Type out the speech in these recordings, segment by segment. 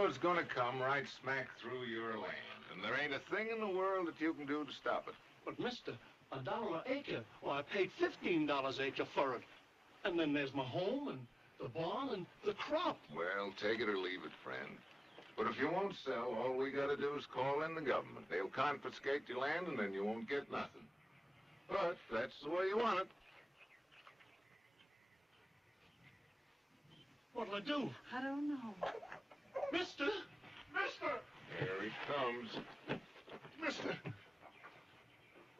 railroad's gonna come right smack through your land, and there ain't a thing in the world that you can do to stop it. But, mister, $1 an acre. Well, I paid $15 an acre for it. And then there's my home and the barn and the crop. Well, take it or leave it, friend. But if you won't sell, all we gotta do is call in the government. They'll confiscate your land, and then you won't get nothing. But that's the way you want it. What'll I do? I don't know. Mister! Mister! Here he comes. Mister!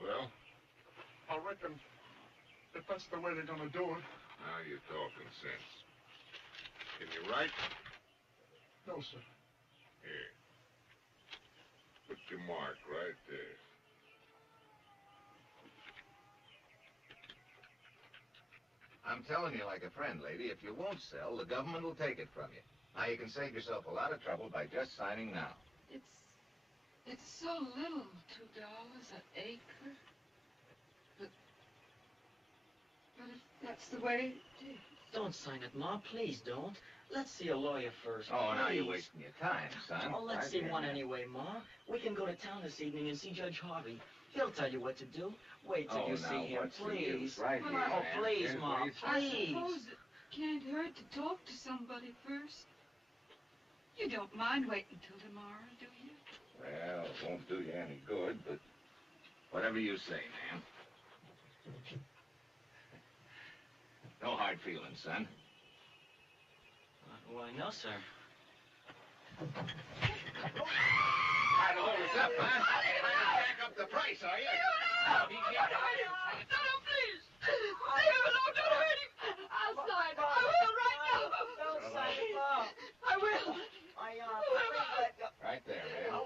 Well? I reckon if that's the way they're gonna do it. Now you're talking sense. Can you write? No, sir. Here. Put your mark right there. I'm telling you like a friend, lady, if you won't sell, the government will take it from you. Now you can save yourself a lot of trouble by just signing now. It's so little, $2 an acre. But if that's the way it is. Don't sign it, Ma. Please don't. Let's see a lawyer first. Oh, now you're please. wasting your time, son. Oh, let's see one anyway, Ma. We can go to town this evening and see Judge Harvey. He'll tell you what to do. Wait till you see him, please. Right Well, here, Oh, please, Here's Ma, where you I please. suppose it can't hurt to talk to somebody first. You don't mind waiting till tomorrow, do you? Well, it won't do you any good, but whatever you say, ma'am. No hard feelings, son. Why, no, sir. Trying to hold us up, huh? Trying to jack up the price, are you? No, please! Don't hurt him! I'll sign. I will right now! Don't sign it, Ma. I will! Please let go. Right there, ma'am. Ma.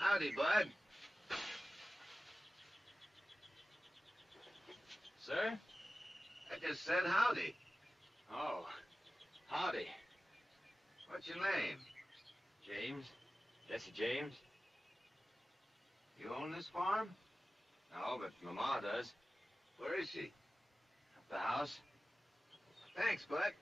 Howdy, bud. Sir? I just said howdy. Oh, howdy. What's your name? James? Jesse James? You own this farm? No, but Mama does. Where is she? At the house. Thanks, bud.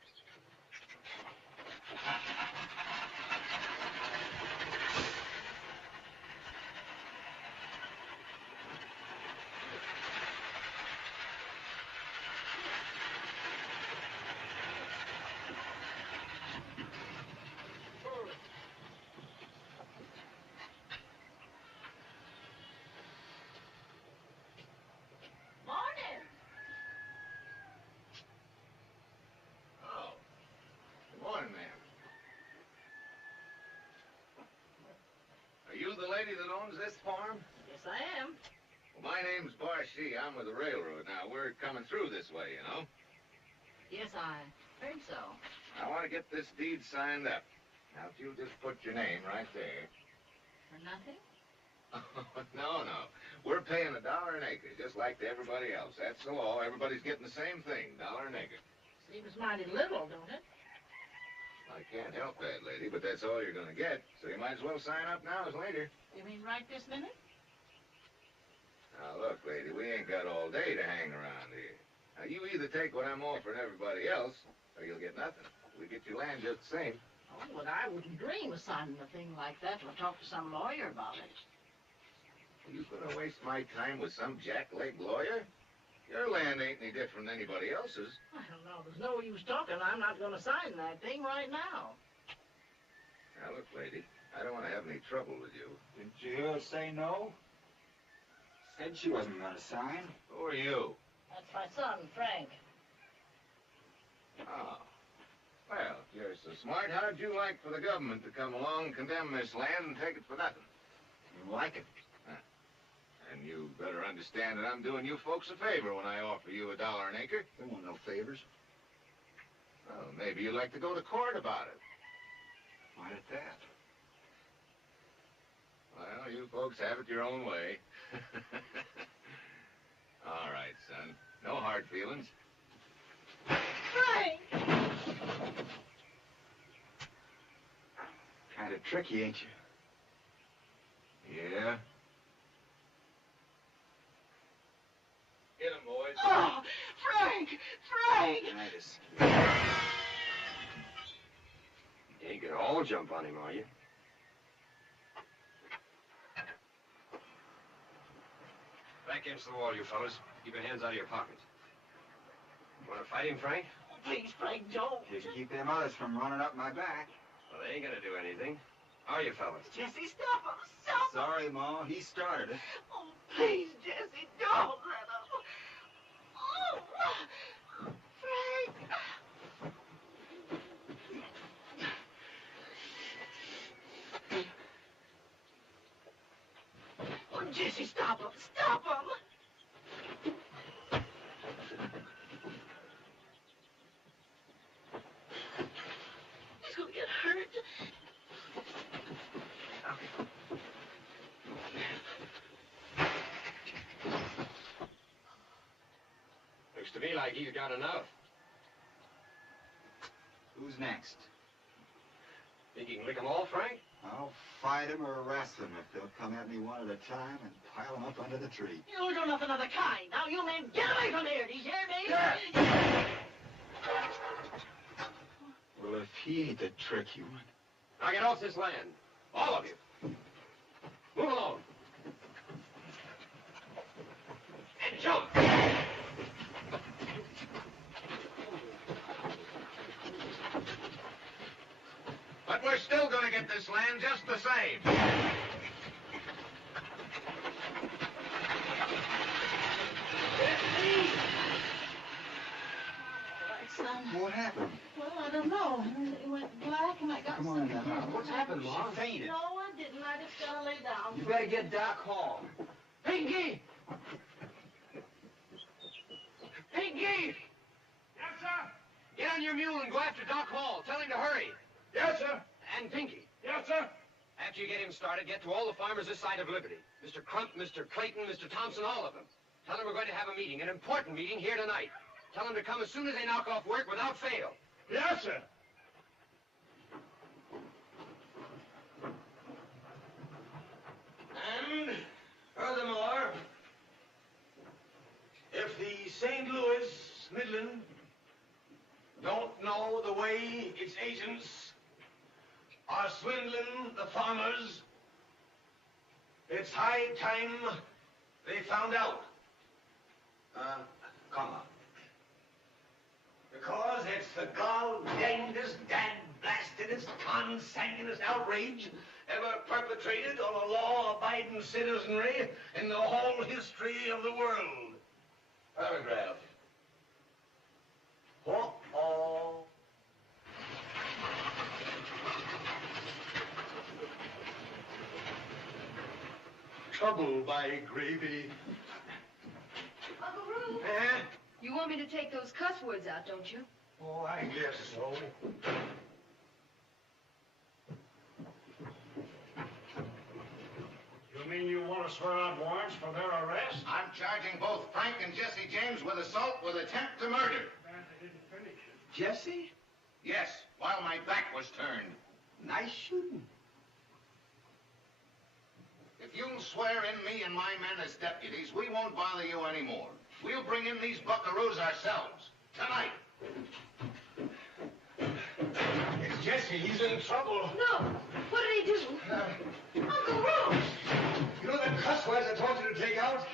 Oh. Good morning, ma'am. Are you the lady that owns this farm? Yes, I am. Well, my name's Barshee. I'm with the railroad now. We're coming through this way, you know. Yes, I heard so. I want to get this deed signed up. Now, if you'll just put your name right there. For nothing? No. We're paying $1 an acre, just like to everybody else. That's the law. Everybody's getting the same thing, $1 an acre. Seems mighty little, don't it? I can't help that, lady, but that's all you're going to get. So you might as well sign up now as later. You mean right this minute? Now, look, lady, we ain't got all day to hang around here. Now, you either take what I'm offering everybody else, or you'll get nothing. We get your land just the same. Oh, but I wouldn't dream of signing a thing like that or talk to some lawyer about it. Are you going to waste my time with some jackleg lawyer? Your land ain't any different than anybody else's. I don't know. There's no use talking. I'm not going to sign that thing right now. Now, look, lady, I don't want to have any trouble with you. Didn't you hear her say no? Said she wasn't going to sign. Who are you? That's my son, Frank. Oh. Well, if you're so smart, how'd you like for the government to come along, condemn this land, and take it for nothing? You like it? And you better understand that I'm doing you folks a favor when I offer you $1 an acre. There want no favors. Well, maybe you'd like to go to court about it. Why at that? Well, you folks have it your own way. All right, son. No hard feelings. Frank! Kind of tricky, ain't you? Yeah? jump on him, are you? Back against the wall, you fellas. Keep your hands out of your pockets. Want to fight him, Frank? Oh, please, Frank, don't. You can keep them others from running up my back. Well, they ain't gonna do anything. Are you fellas? Jesse, stop him. Stop him. Sorry, Ma. He started it. Oh, please, Jesse, don't let him. Oh, Frank. Oh, Jesse, stop him. Stop him. He's gonna get hurt. Looks to me like he's got enough. Who's next? Think you can lick them all, Frank? I'll fight them or arrest them if they'll come at me one at a time and pile them up under the tree. You do nothing of the kind. Now, you men, get away from here. Do you hear me? Well, if he ain't the trick you want. Now get off this land. All of you. Move along. And jump. But we're still gonna get this land just the same. What happened? Well, I don't know. It went black and I got Come on now. What's happened, Mom? She fainted. No, I didn't. I just gotta lay down. You better get Doc Hall. Pinky! Pinky! Yes, sir. Get on your mule and go after Doc Hall. Tell him to hurry. Yes, sir. And Pinky. Yes, sir. After you get him started, get to all the farmers this side of Liberty. Mr. Crump, Mr. Clayton, Mr. Thompson, all of them. Tell them we're going to have a meeting, an important meeting here tonight. Tell them to come as soon as they knock off work without fail. Yes, sir. And furthermore, if the St. Louis Midland don't know the way its agents are swindling the farmers, it's high time they found out. Comma. Because it's the gall-dangdest, dad-blastedest, consanguinous outrage ever perpetrated on a law-abiding citizenry in the whole history of the world. Paragraph. Oh. Trouble by gravy. Uncle Roo, Eh? you want me to take those cuss words out, don't you? Oh, I guess so. You mean you want to swear out warrants for their arrest? I'm charging both Frank and Jesse James with assault with attempt to murder. Man, they didn't finish it. Jesse? Yes, while my back was turned. Nice shooting. If you'll swear in me and my men as deputies, we won't bother you anymore. We'll bring in these buckaroos ourselves. Tonight. It's Jesse. He's in trouble. No. What did he do? Uncle Roo! You know that cuss words I told you to take out?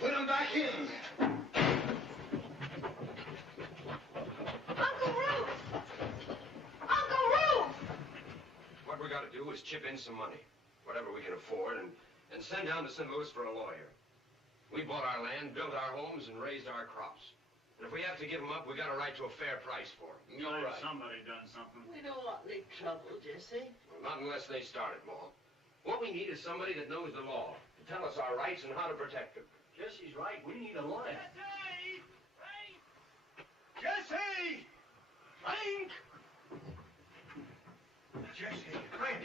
Put them back in. Uncle Roo! Uncle Roo! What we got to do is chip in some money, whatever we can afford, and send down to St. Louis for a lawyer. We bought our land, built our homes, and raised our crops. And if we have to give them up, we got a right to a fair price for them. You're right. Somebody done something. We don't want any trouble, Jesse. Well, not unless they start it, Ma. What we need is somebody that knows the law to tell us our rights and how to protect them. Jesse's right. We need a lawyer. Jesse! Frank! Jesse! Frank! Jesse, Frank!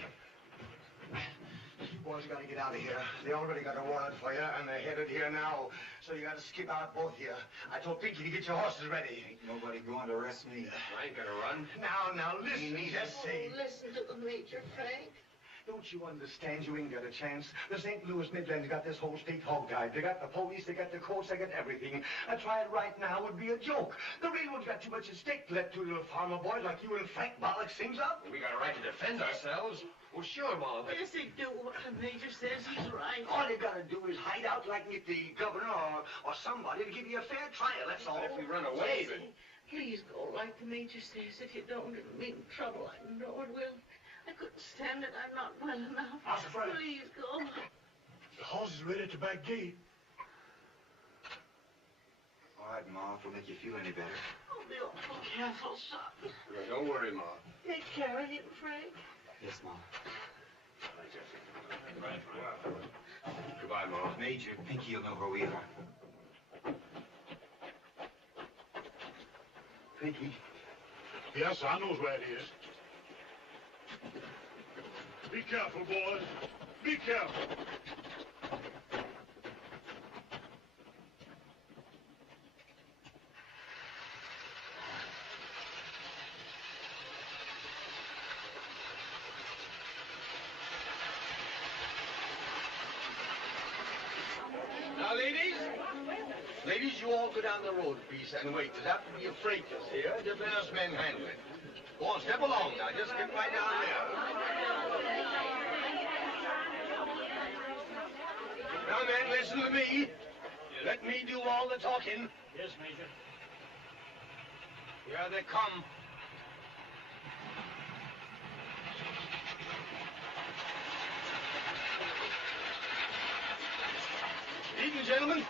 You boys got to get out of here. They already got a warrant for you, and they're headed here now. So you got to skip out both here. I told Pinky to get your horses ready. Ain't nobody going to arrest me. I ain't gonna run. Now, listen, Jesse. Oh, listen to the Major, Frank. Don't you understand? You ain't got a chance. The St. Louis Midlands got this whole state hog-tied. They got the police, they got the courts, they got everything. A trial right now would be a joke. The railroad's got too much at stake to let two little farmer boys like you and Frank bollock things up. We got a right to defend ourselves. Well, sure, Ma. But... Yes, they do. The Major says he's right. All you gotta do is hide out like get the governor or somebody to give you a fair trial, that's all. But if we run away, then... Please go like the Major says. If you don't, it'll mean trouble. I know it will. I couldn't stand it. I'm not well enough. Master Frank. Please go. The horse is ready at the back gate. All right, Ma, if it'll make you feel any better. Oh, be awful careful, son. Don't worry, Ma. Take care of him, Frank. Yes, Ma. Goodbye, Ma. Major, think he'll know where we are. Pinky. Yes, I knows where it is. Be careful, boys. Be careful. Now, ladies, you all go down the road, please, and wait. There's apt to be a fracas here. Just let us men handle it. Go on, step along now. Just get right down there. Now, men, listen to me. Let me do all the talking. Yes, Major. Here they come. Evening, gentlemen.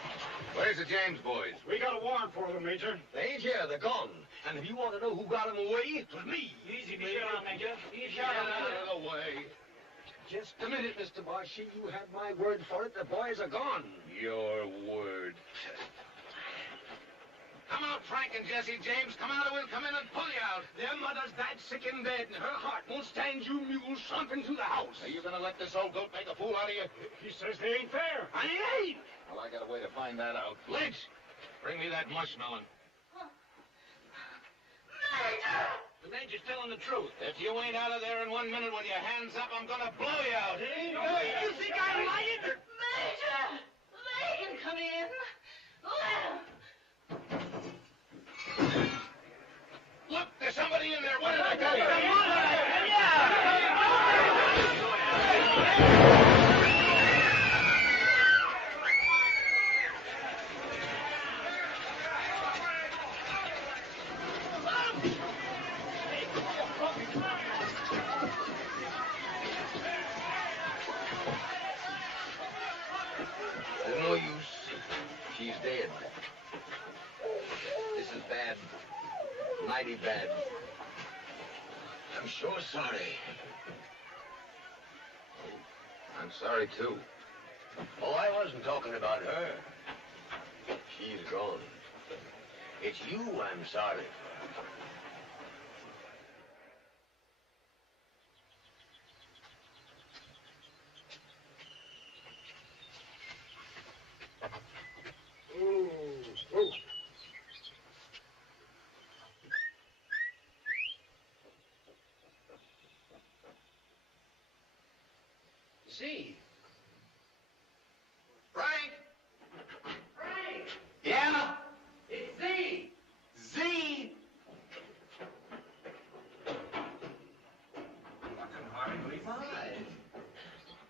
Where's the James boys? We got a warrant for them, Major. They ain't here. They're gone. And if you want to know who got them away, it was me. Easy, Major. Major. Easy, Out of the way. Just a minute, Mr. Barshy. You had my word for it. The boys are gone. Your word. Come out, Frank and Jesse James. Come out or we'll come in and pull you out. Their mother's that sick in bed, and her heart won't stand you mules stomping through the house. Are you gonna let this old goat make a fool out of you? He says they ain't fair. I ain't. Well, I got a way to find that out. Lynch, bring me that mushmelon. Major! The Major's telling the truth. If you ain't out of there in 1 minute with your hands up, I'm gonna blow you out. You think I'm lying? Major! They can come in. Look, there's somebody in there. What did I tell you? There's no use. She's dead. This is bad. Mighty bad. I'm sure sorry. I'm sorry, too. Oh, I wasn't talking about her. She's gone. It's you I'm sorry for. See? Frank! Frank! Yeah? It's Z! Z! I can hardly believe my eyes.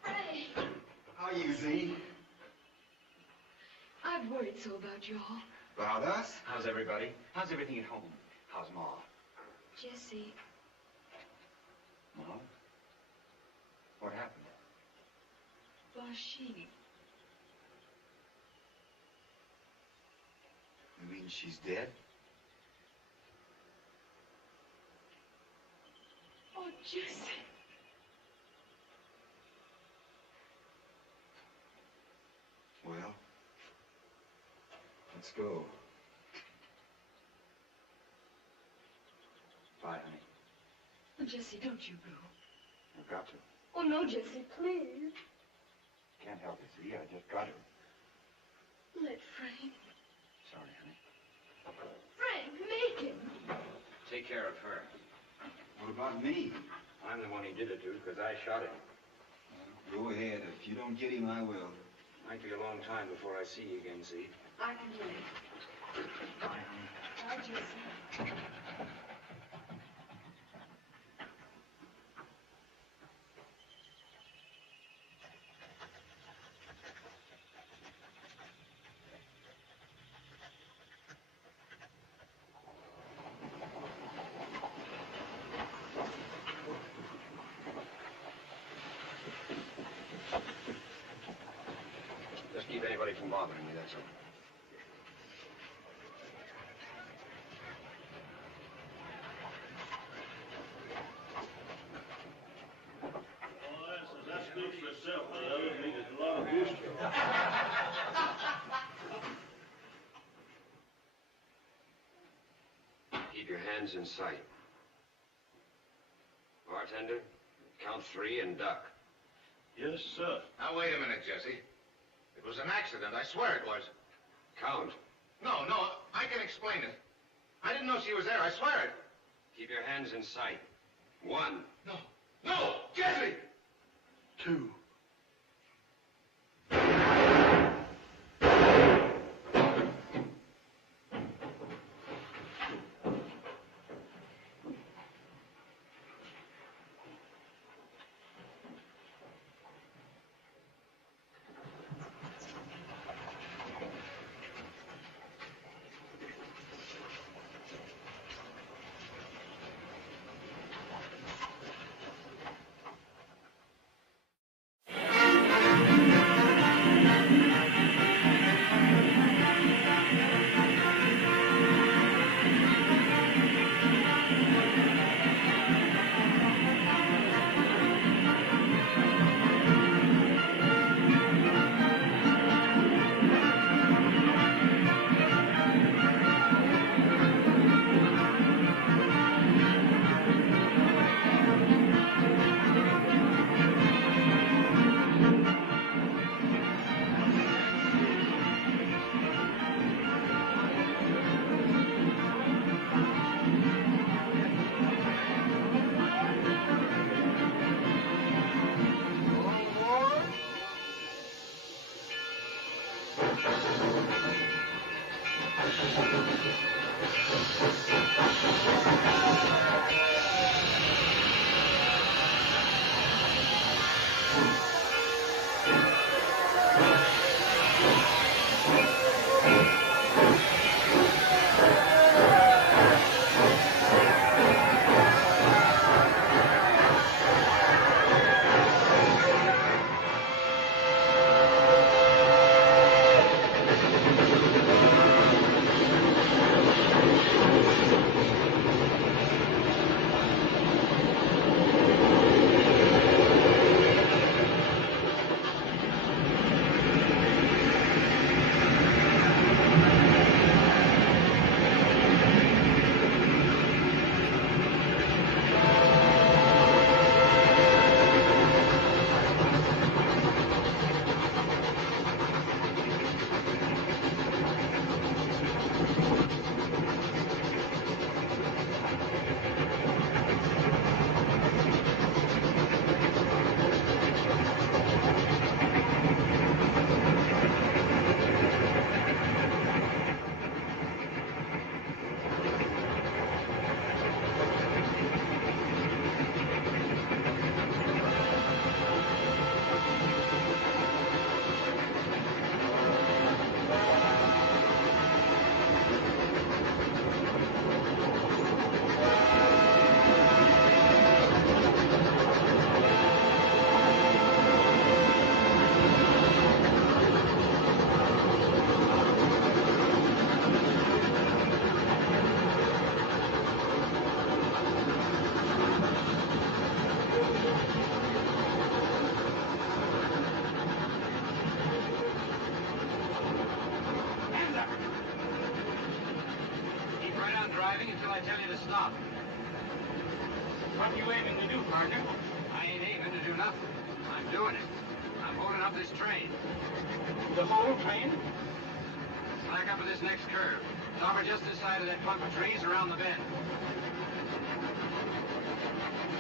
Frank! How are you, Z? I've worried so about you all. About us? How's everybody? How's everything at home? How's Ma? Jesse, Ma? What happened? Barshy. You mean she's dead? Oh, Jesse. Well, let's go. Bye, honey. Oh, Jesse, don't you go. I've got to. Oh, no, Jesse, please. Can't help it, see? I just got to. Let Frank. Sorry, honey. Frank, make him. Take care of her. What about me? I'm the one he did it to because I shot him. Go ahead. If you don't get him, I will. Might be a long time before I see you again, Z. I can wait. Bye, Jesse. Just keep anybody from bothering me, that's all. That speaks for itself. The other needed a lot of booster. Keep your hands in sight. Bartender, count 3 and duck. Yes, sir. Now, wait a minute, Jesse. It was an accident. I swear it was. Count. No, I can explain it. I didn't know she was there. I swear it. Keep your hands in sight. 1. No, Jesse! 2. I tell you to stop. What are you aiming to do, partner? I ain't aiming to do nothing. I'm doing it. I'm holding up this train. The whole train? Back up to this next curve. Stop her just this side of that clump of trees around the bend.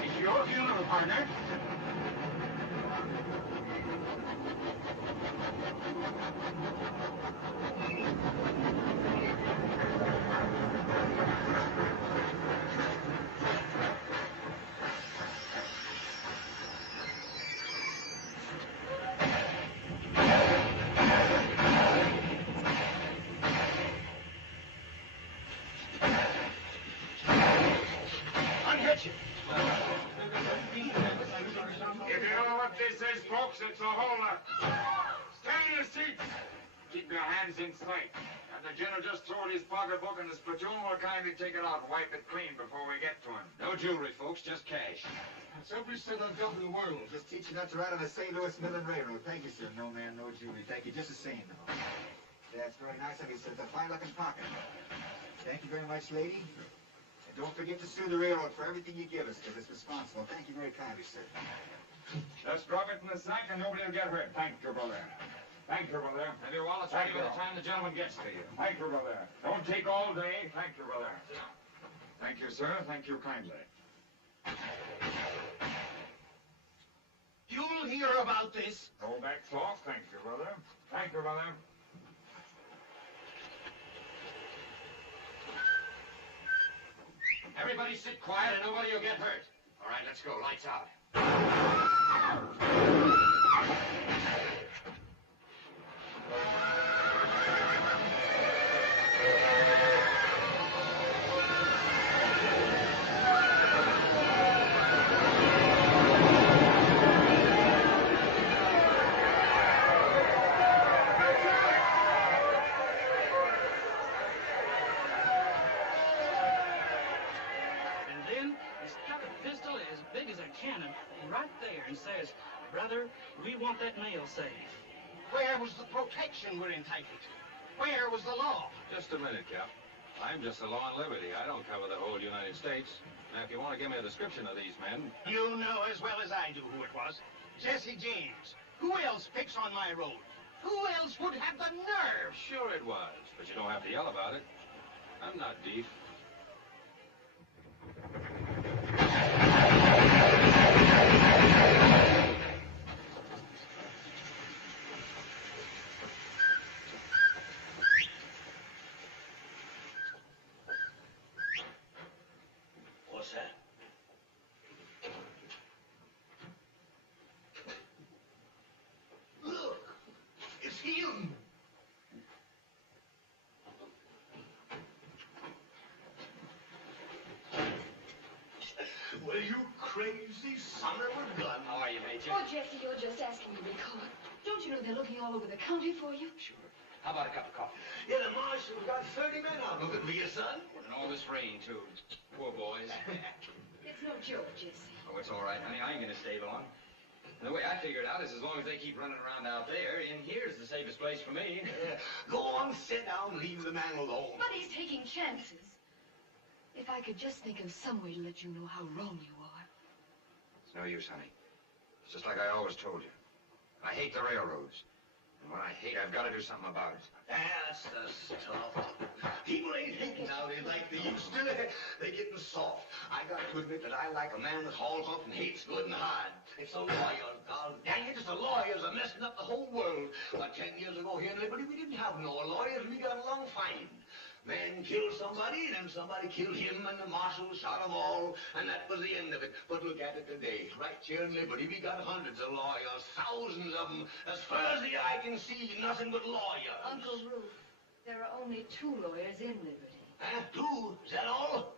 It's your funeral, partner. hold up. Stay in your seats. Keep your hands in sight. And the general just throwed his pocketbook in his platoon. We'll kindly take it out and wipe it clean before we get to him. No jewelry, folks, just cash. That's every cent I've got in the world. Just teach you not to ride on the St. Louis Midland Railroad. Thank you, sir. No man, no jewelry. Thank you. Just the same, though. That's very nice of you, sir. It's a fine-looking pocket. Thank you very much, lady. And don't forget to sue the railroad for everything you give us, because it's responsible. Thank you very kindly, sir. Just drop it in the sack and nobody will get hurt. Thank you, brother. Thank you, brother. Have your wallets ready by the time the gentleman gets to you. Thank you, brother. Don't take all day. Thank you, brother. Thank you, sir. Thank you kindly. You'll hear about this. Hold back soft. Thank you, brother. Thank you, brother. Everybody sit quiet and nobody will get hurt. All right, let's go. Lights out. And says, brother, we want that mail safe. Where was the protection we're entitled to? Where was the law? Just a minute, Cap. I'm just the law and liberty. I don't cover the whole United States. Now, if you want to give me a description of these men... You know as well as I do who it was. Jesse James. Who else picks on my road? Who else would have the nerve? Sure it was, but you don't have to yell about it. I'm not deep. What's that? Look! It's him! Well, you crazy son of a gun. How are you, Major? Oh, Jesse, you're just asking to be caught. Don't you know they're looking all over the country for you? Sure. How about a cup of coffee? Yeah, the marshal's got 30 men out looking for you, son. And all this rain, too. Poor boys. It's no joke, Jesse. Oh, it's all right, honey. I ain't gonna stay long. And the way I figure it out is as long as they keep running around out there, in here's the safest place for me. Go on, sit down, leave the man alone. But he's taking chances. If I could just think of some way to let you know how wrong you are. It's no use, honey. It's just like I always told you. I hate the railroads. And what I hate, I've got to do something about it. That's the stuff. People ain't hating nowadays like they used to. They're getting soft. I got to admit that I like a man that hauls up and hates good and hard. It's a lawyer. God dang it, it's the lawyers are messing up the whole world. About 10 years ago here in Liberty, we didn't have no lawyers. We got along fine. Man killed somebody, and then somebody killed him, and the marshal shot them all, and that was the end of it. But look at it today. Right here in Liberty, we got hundreds of lawyers, thousands of them. As far as the eye can see, nothing but lawyers. Uncle Ruth, there are only 2 lawyers in Liberty. Huh? 2? Is that all?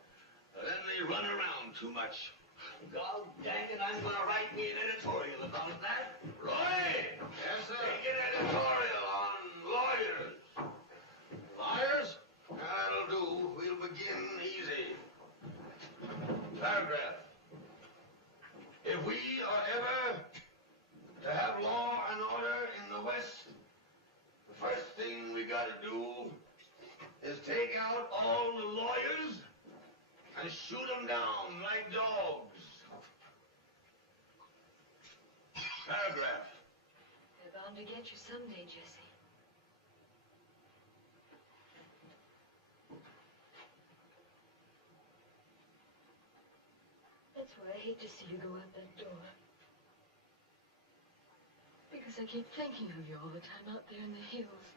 Then they run around too much. God dang it, I'm going to write me an editorial about that. Roy! Yes, sir. Make an editorial on lawyers. Liars? That'll do. We'll begin easy. Paragraph. If we are ever to have law and order in the West, the first thing we got to do is take out all the lawyers and shoot them down like dogs. Paragraph. They're bound to get you someday, Jesse. That's why I hate to see you go out that door. Because I keep thinking of you all the time out there in the hills.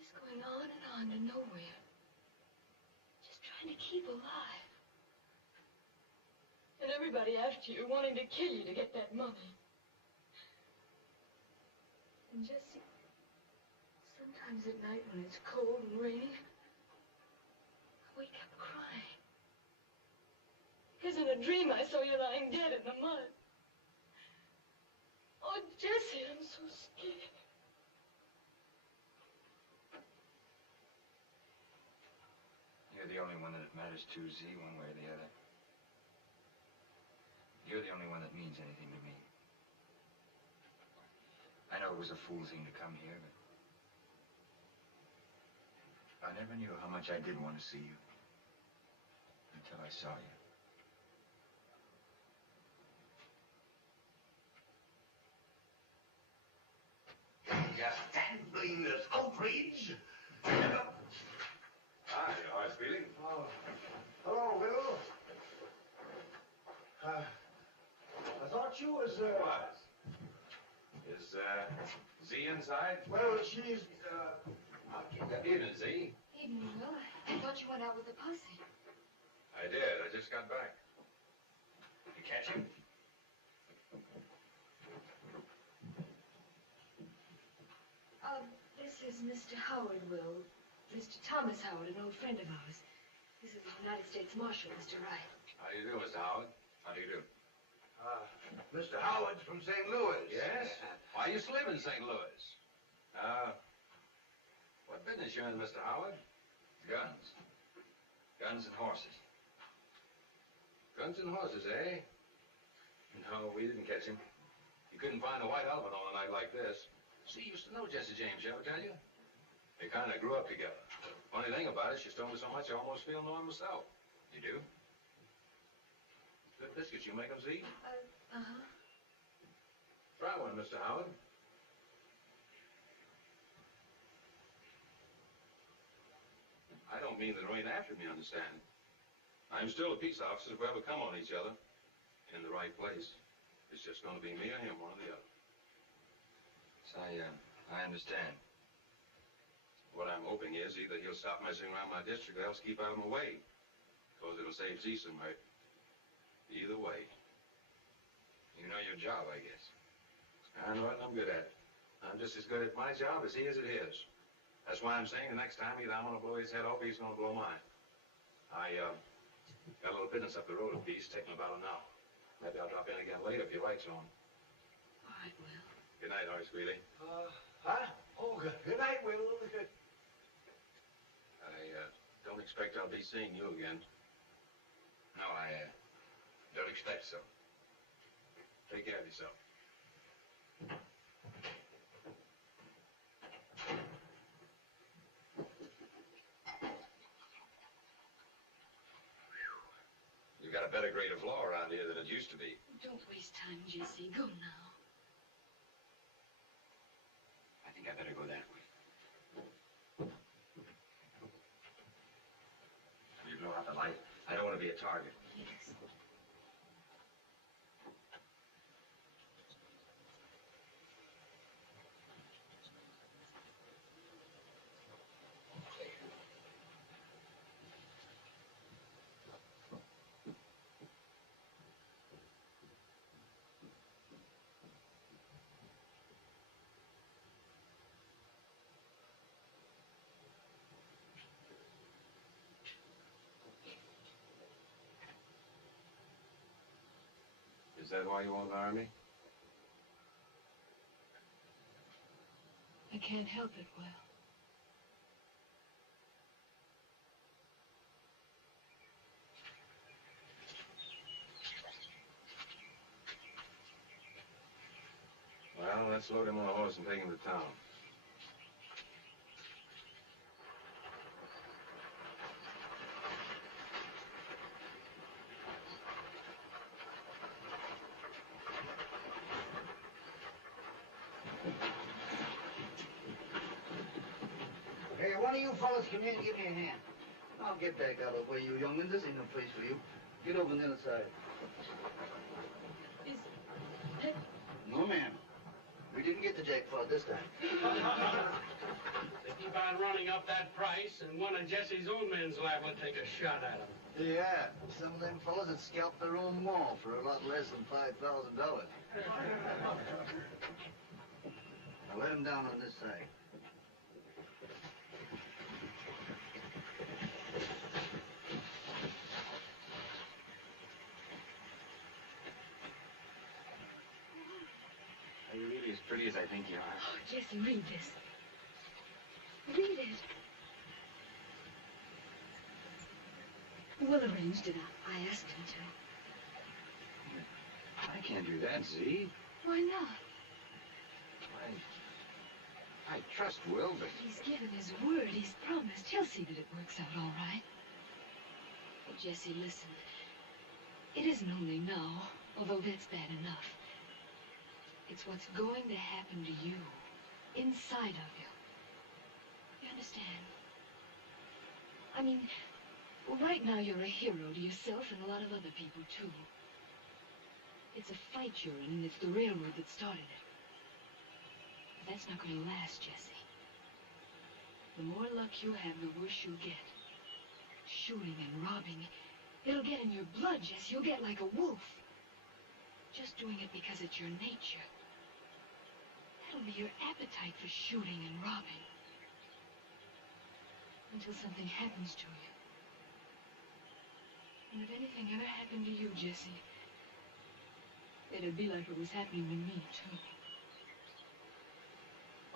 Just going on and on to nowhere. Just trying to keep alive. And everybody after you wanting to kill you to get that money. And Jesse, sometimes at night when it's cold and rainy, I wake up crying. Because in a dream I saw you lying dead in the mud. Oh, Jesse, I'm so scared. You're the only one that it matters to, Z, one way or the other. You're the only one that means anything to me. I know it was a fool thing to come here, but I never knew how much I did want to see you until I saw you. Just stand blameless outrage. Hi, how is feeling? Oh. Hello, Will. I thought you was, What? Is, Z inside? Well, she's, Evening, Z. Evening, Will. I thought you went out with the posse. I did. I just got back. You catch him? This is Mr. Howard, Will. Mr. Thomas Howard, an old friend of ours. This is the United States Marshal, Mr. Wright. How do you do, Mr. Howard? How do you do? Mr. Howard's from St. Louis. Yes? Why, I used to live in St. Louis. What business you in, Mr. Howard? Guns. Guns and horses. Guns and horses, eh? No, we didn't catch him. You couldn't find a white elephant on a night like this. See, you used to know Jesse James, you ever tell you? They kind of grew up together. Funny thing about it, she's told me so much I almost feel knowing myself. You do? Good biscuits, you make them, Z? Uh-huh. Try one, Mr. Howard. I don't mean that there ain't after me, understand? I'm still a peace officer if we ever come on each other. In the right place. It's just going to be me or him, one or the other. So I understand. What I'm hoping is either he'll stop messing around my district or else keep out of my way. Because it'll save Z some hurt. Either way. You know your job, I guess. I know it and I'm good at it. I'm just as good at my job as he is at his. That's why I'm saying the next time either I'm going to blow his head off or he's going to blow mine. I got a little business up the road a piece, taking about an hour. Maybe I'll drop in again later if your lights on. All right, Will. Good night, Horace Greeley. Huh? Oh, good night, Will. I don't expect I'll be seeing you again. No, I don't expect so. Take care of yourself. You got a better grade of law around here than it used to be. Don't waste time, Jesse. Go now. I think I better go that way. You blow out the light. I don't want to be a target. Yes. Is that why you won't marry me? I can't help it, Will. Well, let's load him on a horse and take him to town. Hey, one of you fellas come in and give me a hand. I'll get back out of the way, you young'uns. This ain't no place for you. Get over on the other side. Is that... No, ma'am. We didn't get the jackpot this time. They keep on running up that price, and one of Jesse's own men's liable to take a shot at him. Yeah, some of them fellas that scalped their own wall for a lot less than $5,000. Now let him down on this side. Are you really as pretty as I think you are. Oh, Jesse, read this. Read it. Will arranged it. I asked him to. I can't do that, Z. Why not? I trust Will, but... He's given his word. He's promised. He'll see that it works out all right. But Jesse, listen. It isn't only now, although that's bad enough. It's what's going to happen to you, inside of you. You understand? I mean, right now you're a hero to yourself and a lot of other people, too. It's a fight you're in, and it's the railroad that started it. But that's not going to last, Jesse. The more luck you have, the worse you'll get. Shooting and robbing, it'll get in your blood, Jesse. You'll get like a wolf. Just doing it because it's your nature. That'll be your appetite for shooting and robbing. Until something happens to you. And if anything ever happened to you, Jesse, it'd be like it was happening to me, too.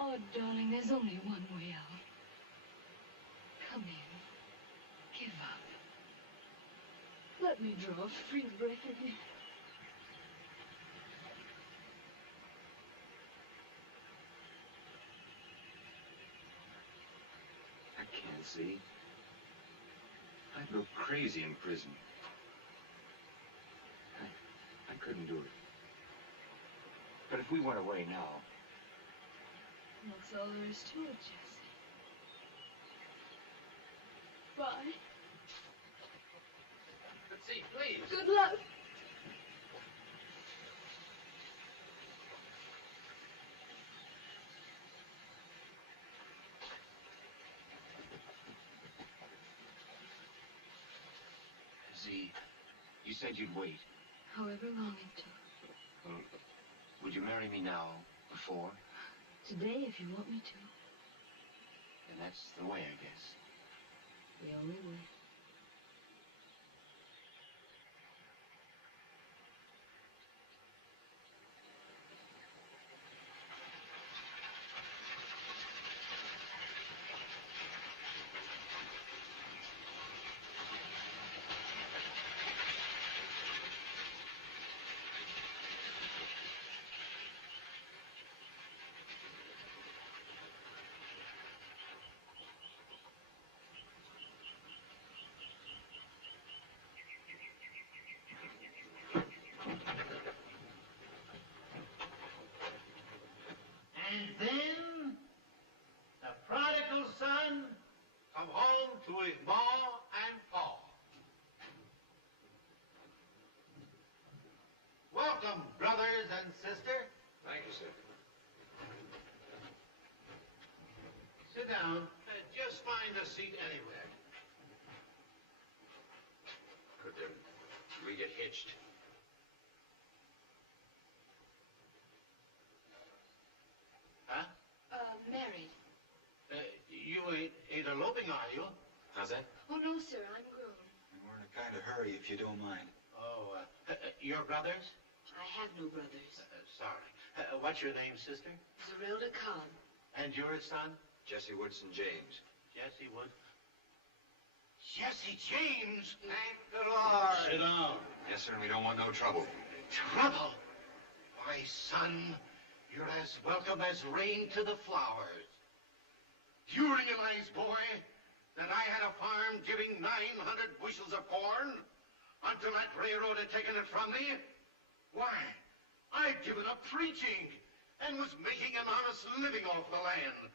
Oh, darling, there's only one way out. Come in. Give up. Let me draw a free breath of you. I can't see. I'd go crazy in prison. I couldn't do it. But if we went away now... That's all there is to it, Jesse. Bye. But see, please. Good luck. Z, you said you'd wait. However long it took. Well, would you marry me now, before? Today, if you want me to. And that's the way, I guess. The only way. And then the prodigal son come home to his ma and pa. Welcome, brothers and sisters. Thank you, sir. Sit down. Just find a seat anywhere. Could we get hitched? Huh? Married. You ain't eloping, are you? How's that? Oh, no, sir, I'm grown. We're in a kind of hurry, if you don't mind. Oh, your brothers? I have no brothers. Sorry. What's your name, sister? Zerelda Cobb. And your son? Jesse Woodson James. Jesse Wood. Jesse James! Thank the Lord! Sit down. Yes, sir, and we don't want no trouble. Trouble? Why, son, you're as welcome as rain to the flowers. Do you realize, boy, that I had a farm giving 900 bushels of corn until that railroad had taken it from me? Why, I'd given up preaching and was making an honest living off the land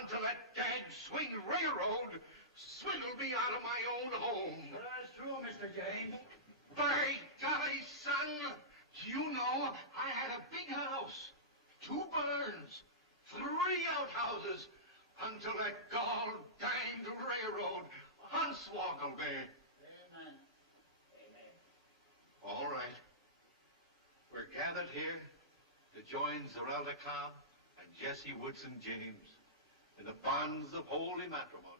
until that dag-swing railroad swindled me out of my own home. That's true, Mr. James. By golly, son, you know I had a big house, 2 barns, 3 outhouses, until that gall-danged railroad unswoggled me. Amen. Amen. All right. We're gathered here to join Zerelda Cobb and Jesse Woodson James in the bonds of holy matrimony.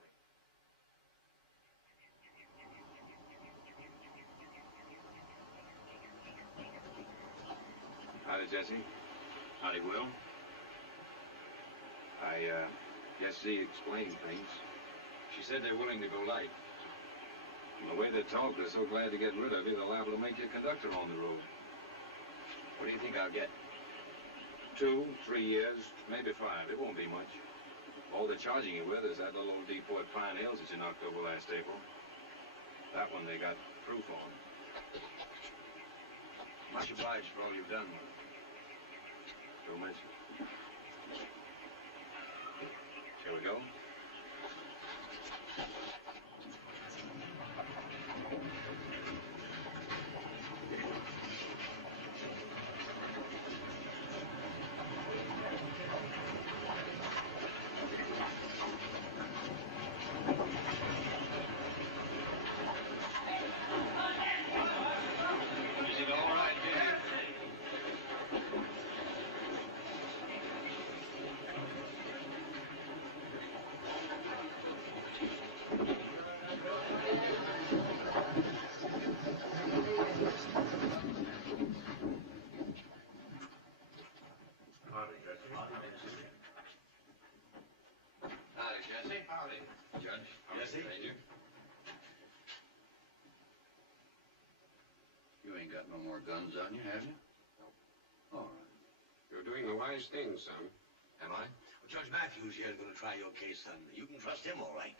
Howdy, Jesse. Howdy, Will. I guess Z explained things. She said they're willing to go light. From the way they talk, they're so glad to get rid of you, they're liable to make you a conductor on the road. What do you think I'll get? 2, 3 years, maybe 5. It won't be much. All they're charging you with is that little old Deeport Pine Hills that you knocked over last April. That one they got proof on. Much obliged for all you've done with it. Don't mention it. Shall we go? Got no more guns on you, have you? No. All right. You're doing the wise thing, son. Am I? Well, Judge Matthews here is going to try your case, son. You can trust him, all right.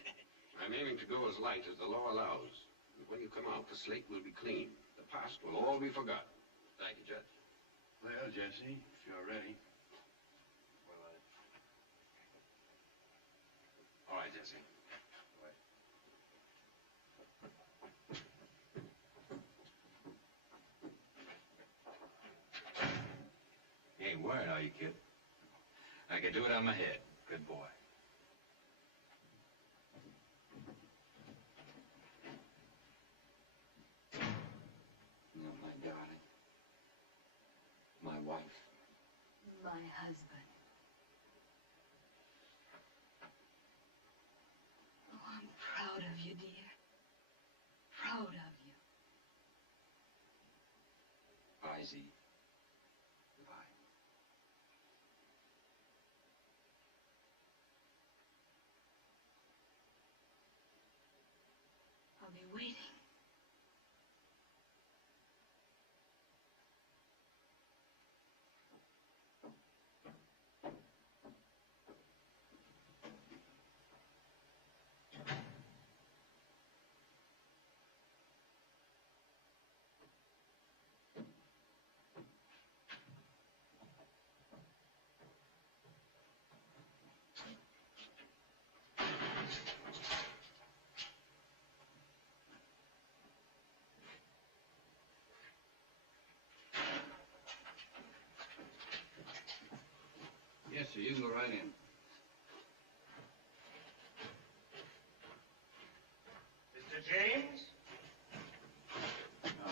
I'm aiming to go as light as the law allows. And when you come out, the slate will be clean. The past will all be forgotten. Thank you, Judge. Well, Jesse, if you're ready. All right, Jesse. You ain't worried, are you, kid? I can do it on my head. Good boy. No, my darling. My wife. My husband. Oh, I'm proud of you, dear. Proud of you. Bye, Z. I'll be waiting. Yes, sir, you can go right in. Mr. James? Oh.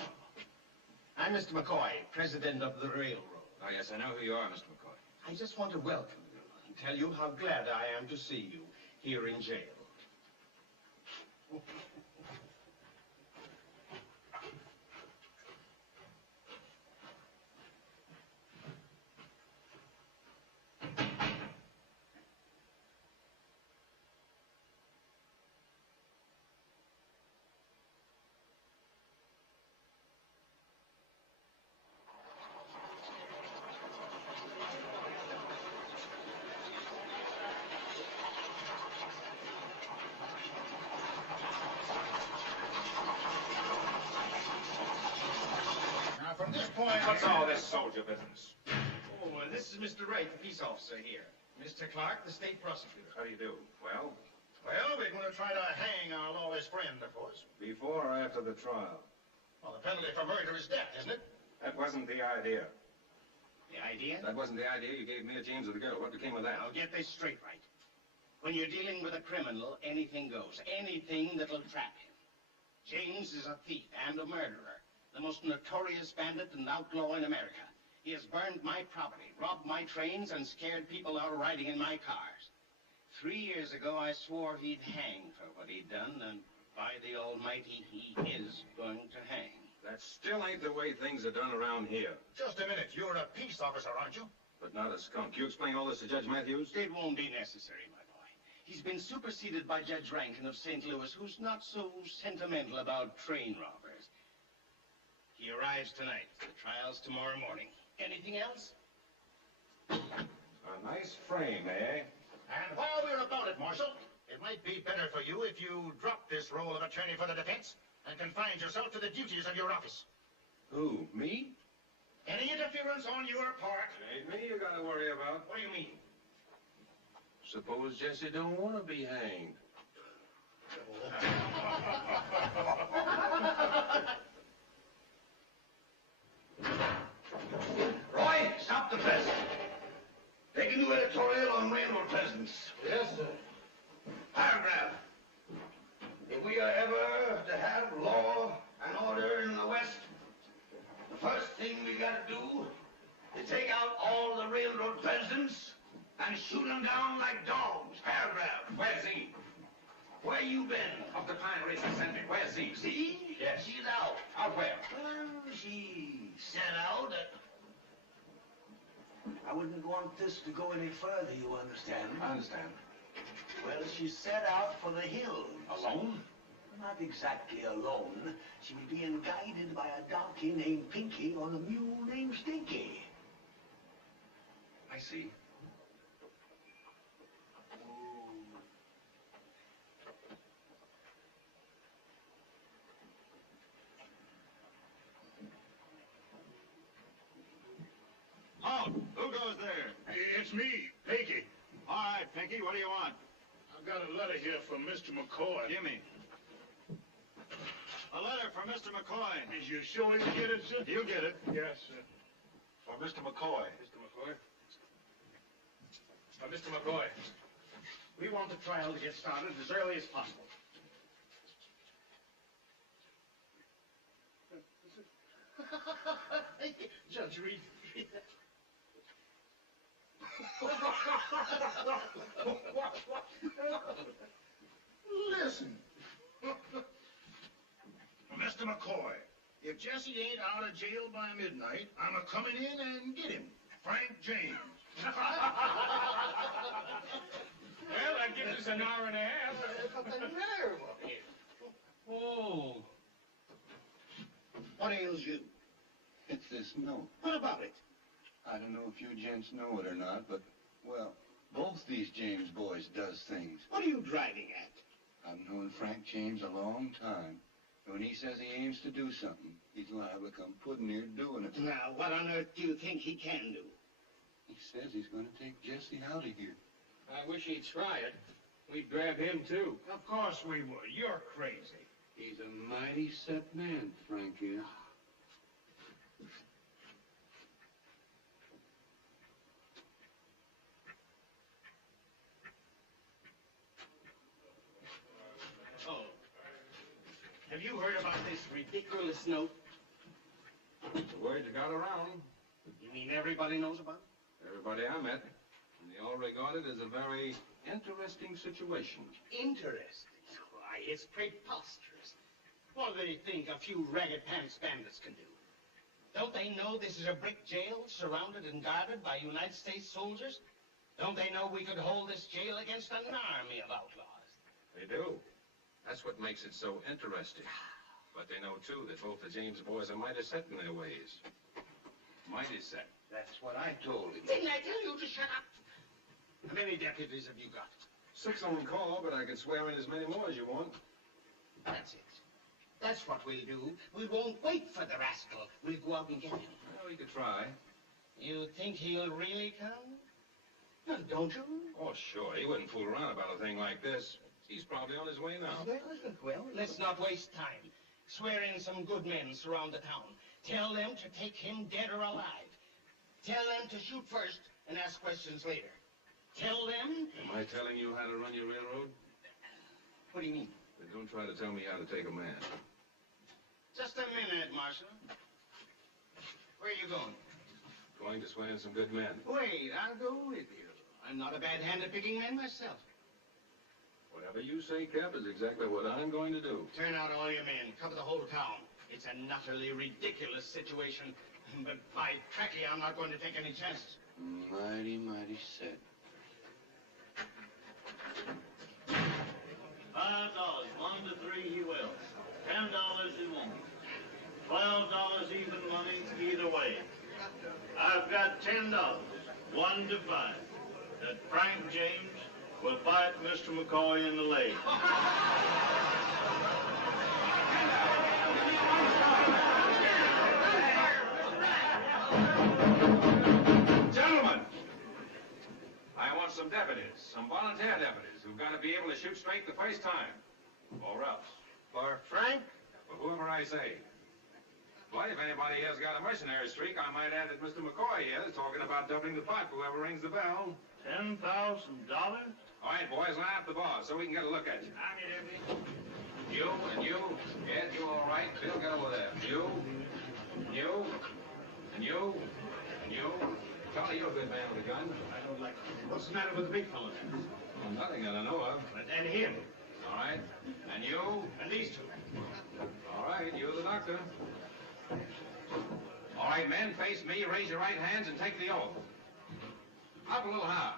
I'm Mr. McCoy, president of the railroad. Oh, yes, I know who you are, Mr. McCoy. I just want to welcome you and tell you how glad I am to see you here in jail. From this point... What's all this soldier business? Oh, this is Mr. Wright, the peace officer here. Mr. Clark, the state prosecutor. How do you do? Well? Well, we're going to try to hang our lawless friend, of course. Before or after the trial? Well, the penalty for murder is death, isn't it? That wasn't the idea. The idea? That wasn't the idea you gave me or James or the girl. What became of that? Now, get this straight, right. When you're dealing with a criminal, anything goes. Anything that'll trap him. James is a thief and a murderer. The most notorious bandit and outlaw in America. He has burned my property, robbed my trains, and scared people out of riding in my cars. 3 years ago, I swore he'd hang for what he'd done, and by the Almighty, he is going to hang. That still ain't the way things are done around here. Just a minute. You're a peace officer, aren't you? but not a skunk. You explain all this to Judge Matthews? It won't be necessary, my boy. He's been superseded by Judge Rankin of St. Louis, who's not so sentimental about train robbers. He arrives tonight. The trial's tomorrow morning. Anything else? A nice frame, eh? And while we're about it, Marshal, it might be better for you if you drop this role of attorney for the defense and confine yourself to the duties of your office. Who, me? Any interference on your part... It ain't me you gotta worry about. What do you mean? Suppose Jesse don't want to be hanged. Roy, stop the press. Take a new editorial on railroad presidents. Yes, sir. Paragraph. If we are ever to have law and order in the West, the first thing we gotta do is take out all the railroad presidents and shoot them down like dogs. Paragraph. Where's he? Where you been? Up the Pine Ridge Ascendant. Where's he? See? Yes. She's out. Out where? Well, she set out at... I wouldn't want this to go any further, you understand? I understand. Well, she set out for the hills. Alone? Not exactly alone. She was being guided by a donkey named Pinky on a mule named Stinky. I see. Halt! Who goes there? It's me, Pinky. All right, Pinky, what do you want? I've got a letter here from Mr. McCoy. Give me. A letter from Mr. McCoy. Is you sure you get it, sir? You get it. Yes, sir. For Mr. McCoy. Mr. McCoy? Mr. McCoy, we want the trial to get started as early as possible. Judge Reed. Listen. Mr. McCoy, if Jesse ain't out of jail by midnight, I'm a-coming in and get him. Frank James. Well, that gives us an hour and a half. But the nerve of him. Oh. What ails you? It's this note. What about it? I don't know if you gents know it or not, but, well, both these James boys does things. What are you driving at? I've known Frank James a long time. When he says he aims to do something, he's liable to come pudding near doing it. Now, what on earth do you think he can do? He says he's going to take Jesse out of here. I wish he'd try it. We'd grab him, too. Of course we would. You're crazy. He's a mighty set man, Frank is. Oh. Have you heard about this ridiculous note? The word got around. You mean everybody knows about it? Everybody I met, and they all regard it as a very interesting situation. Interesting. Why, it's preposterous. What do they think a few ragged pants bandits can do? Don't they know this is a brick jail surrounded and guarded by United States soldiers? Don't they know we could hold this jail against an army of outlaws? They do. That's what makes it so interesting. But they know, too, that both the James boys are mighty set in their ways. Mighty set. That's what I told him. Didn't I tell you to shut up? How many deputies have you got? 6 on call, but I could swear in as many more as you want. That's it. That's what we'll do. We won't wait for the rascal. We'll go out and get him. Well, we could try. You think he'll really come? Well, don't you? Oh, sure. He wouldn't fool around about a thing like this. He's probably on his way now. Well, let's not waste time. Swear in some good men surround the town. Tell them to take him dead or alive. Tell them to shoot first and ask questions later. Tell them... Am I telling you how to run your railroad? What do you mean? Then don't try to tell me how to take a man. Just a minute, Marshal. Where are you going? Going to swear in some good men. Wait, I'll go with you. I'm not a bad hand at picking men myself. Whatever you say, Cap, is exactly what I'm going to do. Turn out all your men. Cover the whole town. It's an utterly ridiculous situation. But by cracky, I'm not going to take any chances. Mighty, mighty sad. $5, 1 to 3 he will. $10 he won't. $12 even money either way. I've got $10, 1 to 5, that Frank James will bite Mr. McCoy in the leg. Gentlemen, I want some deputies, some volunteer deputies who've got to be able to shoot straight the first time. Or else. For Frank? For whoever I say. Well, if anybody here's got a mercenary streak, I might add that Mr. McCoy here is talking about doubling the pot, whoever rings the bell. $10,000? All right, boys, line up the bars so we can get a look at you. I'm here, deputy. You and you. Ed, you all right? Bill, get over there. You, and you, and you, and you. Charlie, you're a good man with a gun. I don't like it. What's the matter with the big fellow then? Well, nothing that I know of. And him. All right. And you? And these two. All right, you're the doctor. All right, men, face me, raise your right hands, and take the oath. Up a little higher.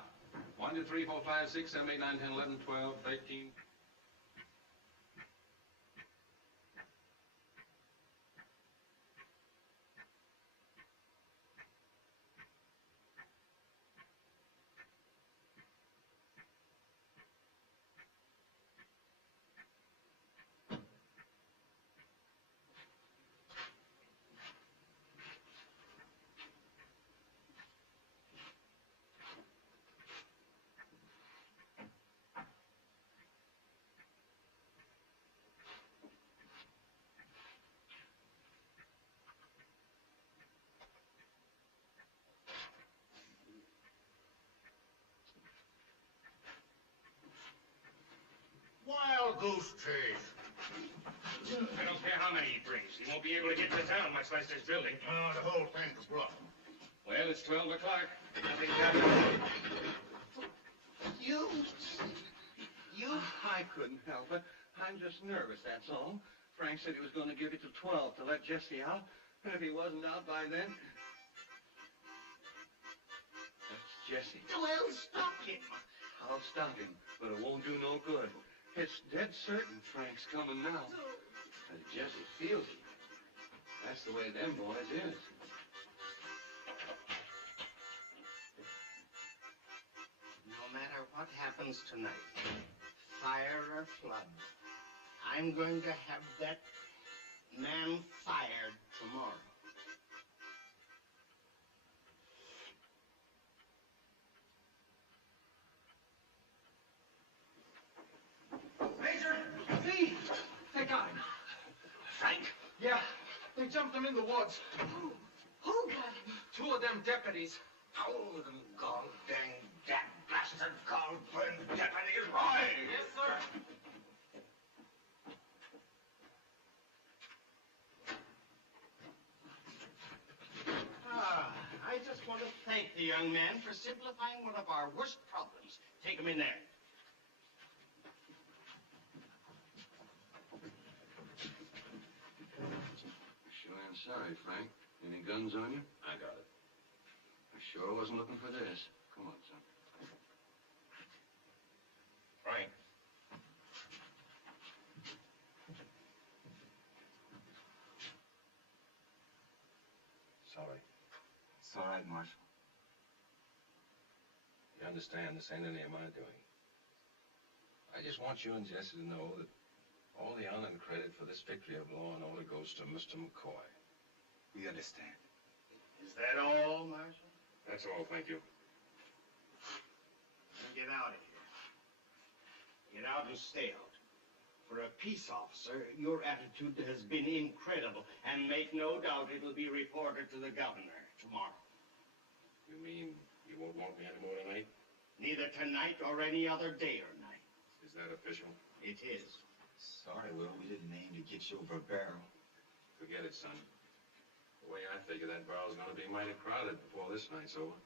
1, 2, 3, 4, 5, 6, 7, 8, 9, 10, 11, 12, 13. Wild goose chase. I don't care how many he brings. He won't be able to get to town, much less this building. Oh, the whole thing's bluff. Well, it's 12 o'clock. Nothing's happened. You? I couldn't help it. I'm just nervous, that's all. Frank said he was going to give it to 12 to let Jesse out. And if he wasn't out by then... That's Jesse. Well, stop him. I'll stop him, but it won't do no good. It's dead certain Frank's coming now. And Jesse feels it. That's the way them boys is. No matter what happens tonight, fire or flood, I'm going to have that man fired tomorrow. Major! See? They got him. Frank? Yeah. They jumped him in the woods. Who got him? 2 of them deputies. Oh, them gone dang damn blasted cold burned deputies, boy! Yes, sir. I just want to thank the young man for simplifying one of our worst problems. Take him in there. Sure am sorry, Frank. Any guns on you? I got it. I sure wasn't looking for this. Come on, son. Frank. Sorry. It's all right, Marshal. You understand, this ain't any of my doing. I just want you and Jesse to know that all the honor and credit for this victory of law and order goes to Mr. McCoy. We understand. Is that all, Marshal? That's all, thank you. Then get out of here. Get out and stay out. For a peace officer, your attitude has been incredible, and make no doubt it'll be reported to the governor tomorrow. You mean you won't want me anymore tonight? Neither tonight or any other day or night. Is that official? It is. Sorry, Will, we didn't aim to get you over a barrel. Forget it, son. The way I figure that barrel's gonna be mighty crowded before this night's over.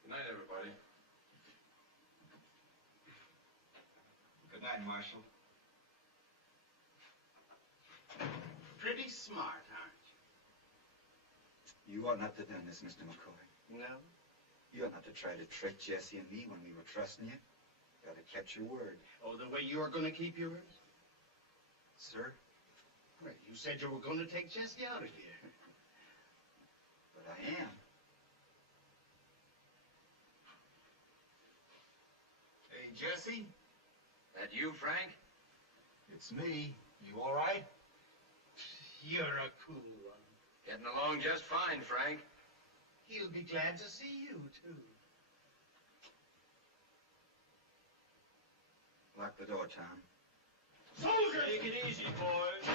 Good night, everybody. Good night, Marshal. Pretty smart, aren't You ought not to have done this, Mr. McCoy. you? No? You ought not to try to trick Jesse and me when we were trusting you. You ought to kept your word. Oh, the way you're going to keep yours? Sir? Well, you said you were going to take Jesse out of here. But I am. Hey, Jesse? That you, Frank? It's me. You all right? You're a cool one. Getting along just fine, Frank. He'll be glad to see you, too. Lock the door, Tom. Soldier! Take it easy, boys.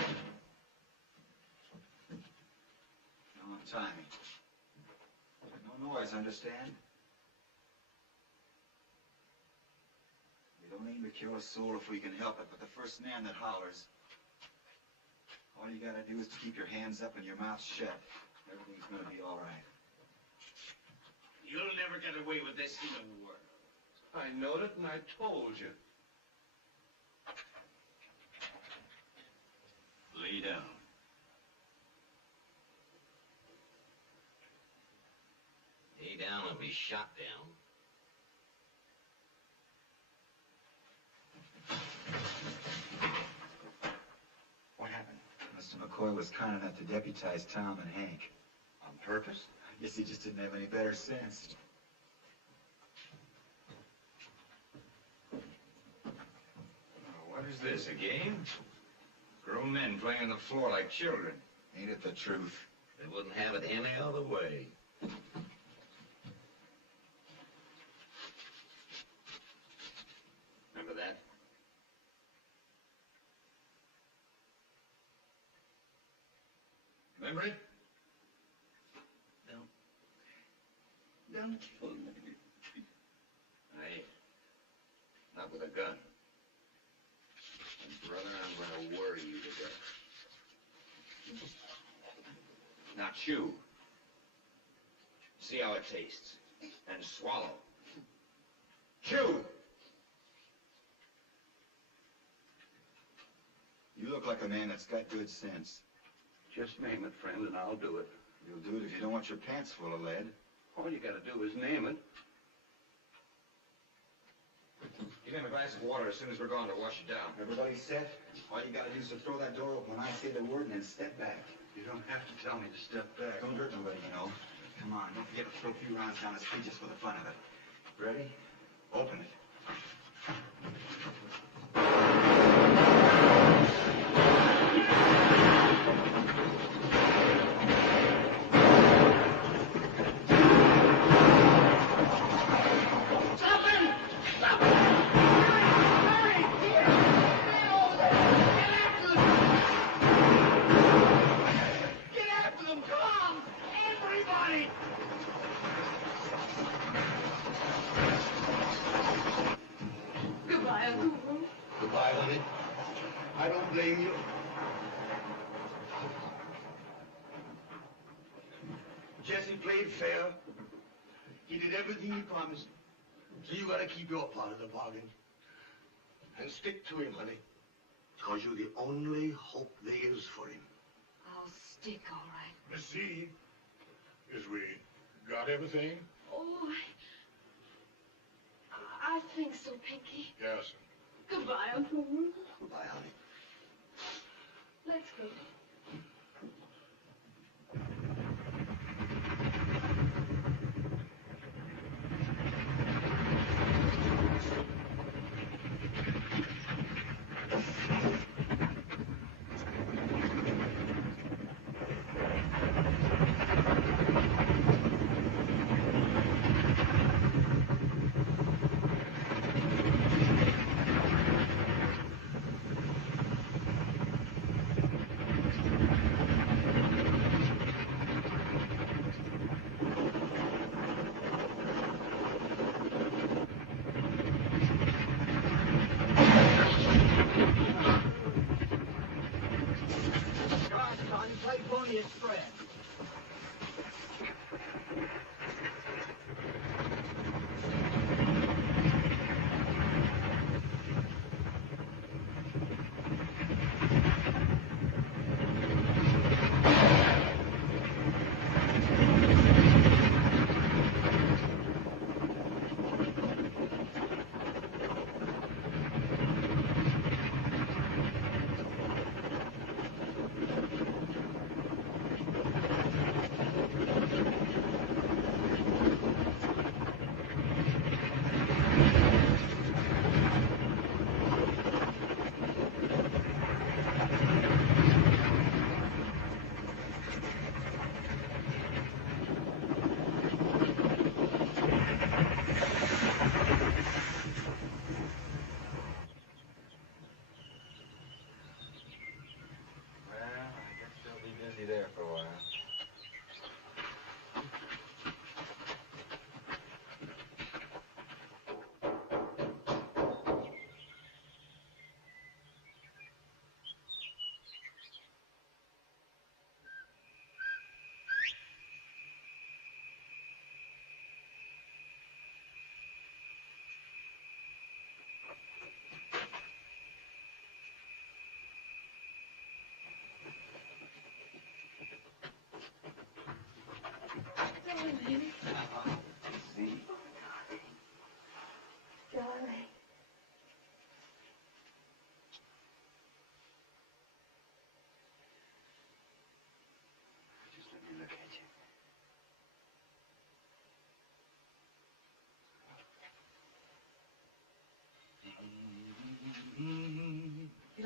No timing. No noise, understand? We don't aim to kill a soul if we can help it, but the first man that hollers, all you gotta do is to keep your hands up and your mouth shut. Everything's gonna be all right. You'll never get away with this in the world. I knowed it, and I told you. Lay down. Lay down and be shot down. What happened? Mr. McCoy was kind enough to deputize Tom and Hank. On purpose? I guess he just didn't have any better sense. What is this, a game? Grown men playing on the floor like children. Ain't it the truth? They wouldn't have it any other way. Remember that? Remember it? Don't kill me. Not with a gun. And brother, I'm gonna worry you to death. Now chew. See how it tastes. And swallow. Chew! You look like a man that's got good sense. Just name it, friend, and I'll do it. You'll do it if you don't want your pants full of lead. All you gotta do is name it. Give him a glass of water as soon as we're gone to wash it down. Everybody set? All you gotta do is to throw that door open when I say the word and then step back. You don't have to tell me to step back. Don't hurt nobody, you know. Come on, don't forget to throw a few rounds down his feet just for the fun of it. Ready? Open it. I don't blame you. Jesse played fair. He did everything he promised. So you gotta keep your part of the bargain. And stick to him, honey. Because you're the only hope there is for him. I'll stick, all right. Let's see. Is we got everything? Oh, I think so, Pinky. Yes. Goodbye, Uncle. Goodbye, honey. Let's go.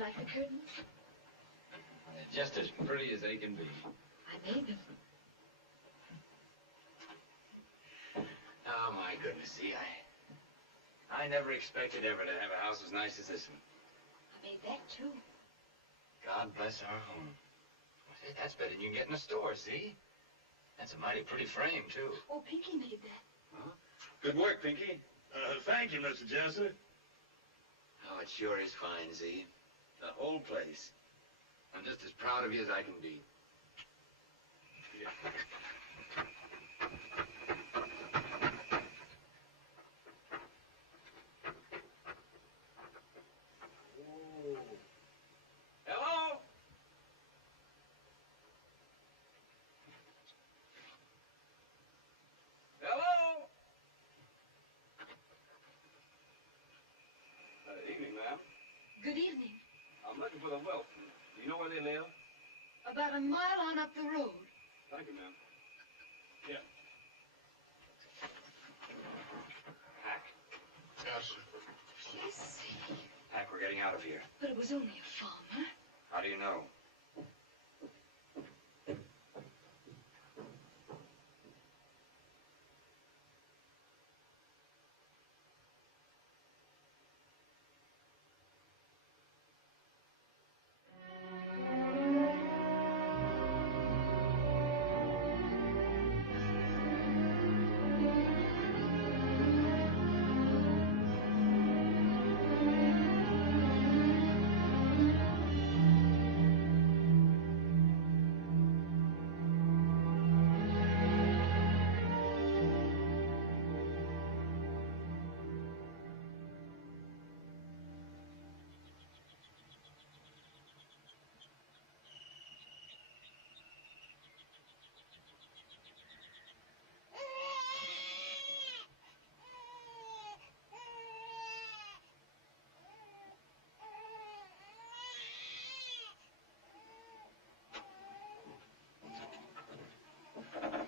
like the curtains? They're just as pretty as they can be. I made them. Oh, my goodness, see, I never expected ever to have a house as nice as this one. I made that, too. God bless our home. Say, that's better than you can get in a store, see? That's a mighty pretty frame, too. Oh, Pinky made that. Huh? Good work, Pinky. Thank you, Mr. Jessup. Oh, it sure is fine, Z. The whole place. I'm just as proud of you as I can be. Hello? Hello? Evening, ma'am. Good evening. I'm looking for the Wilson. Do you know where they live? About a mile on up the road. Thank you, ma'am. Yeah. Hack. Yes. Jesse. Hack, we're getting out of here. But it was only a farmer. How do you know?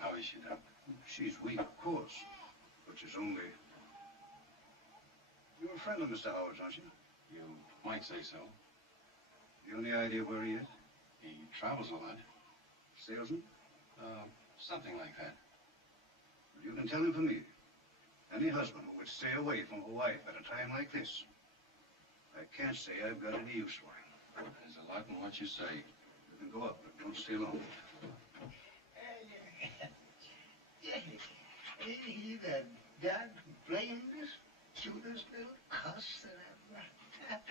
How is she now? She's weak, of course, but she's only... You're a friend of Mr. Howard's, aren't you? You might say so. You any idea where he is? He travels a lot. Salesman? Something like that. Well, you can tell him for me. Any husband who would stay away from a wife at a time like this, I can't say I've got any use for him. There's a lot in what you say. You can go up, but don't stay long. He the God blameless, cutest little cuss that ever.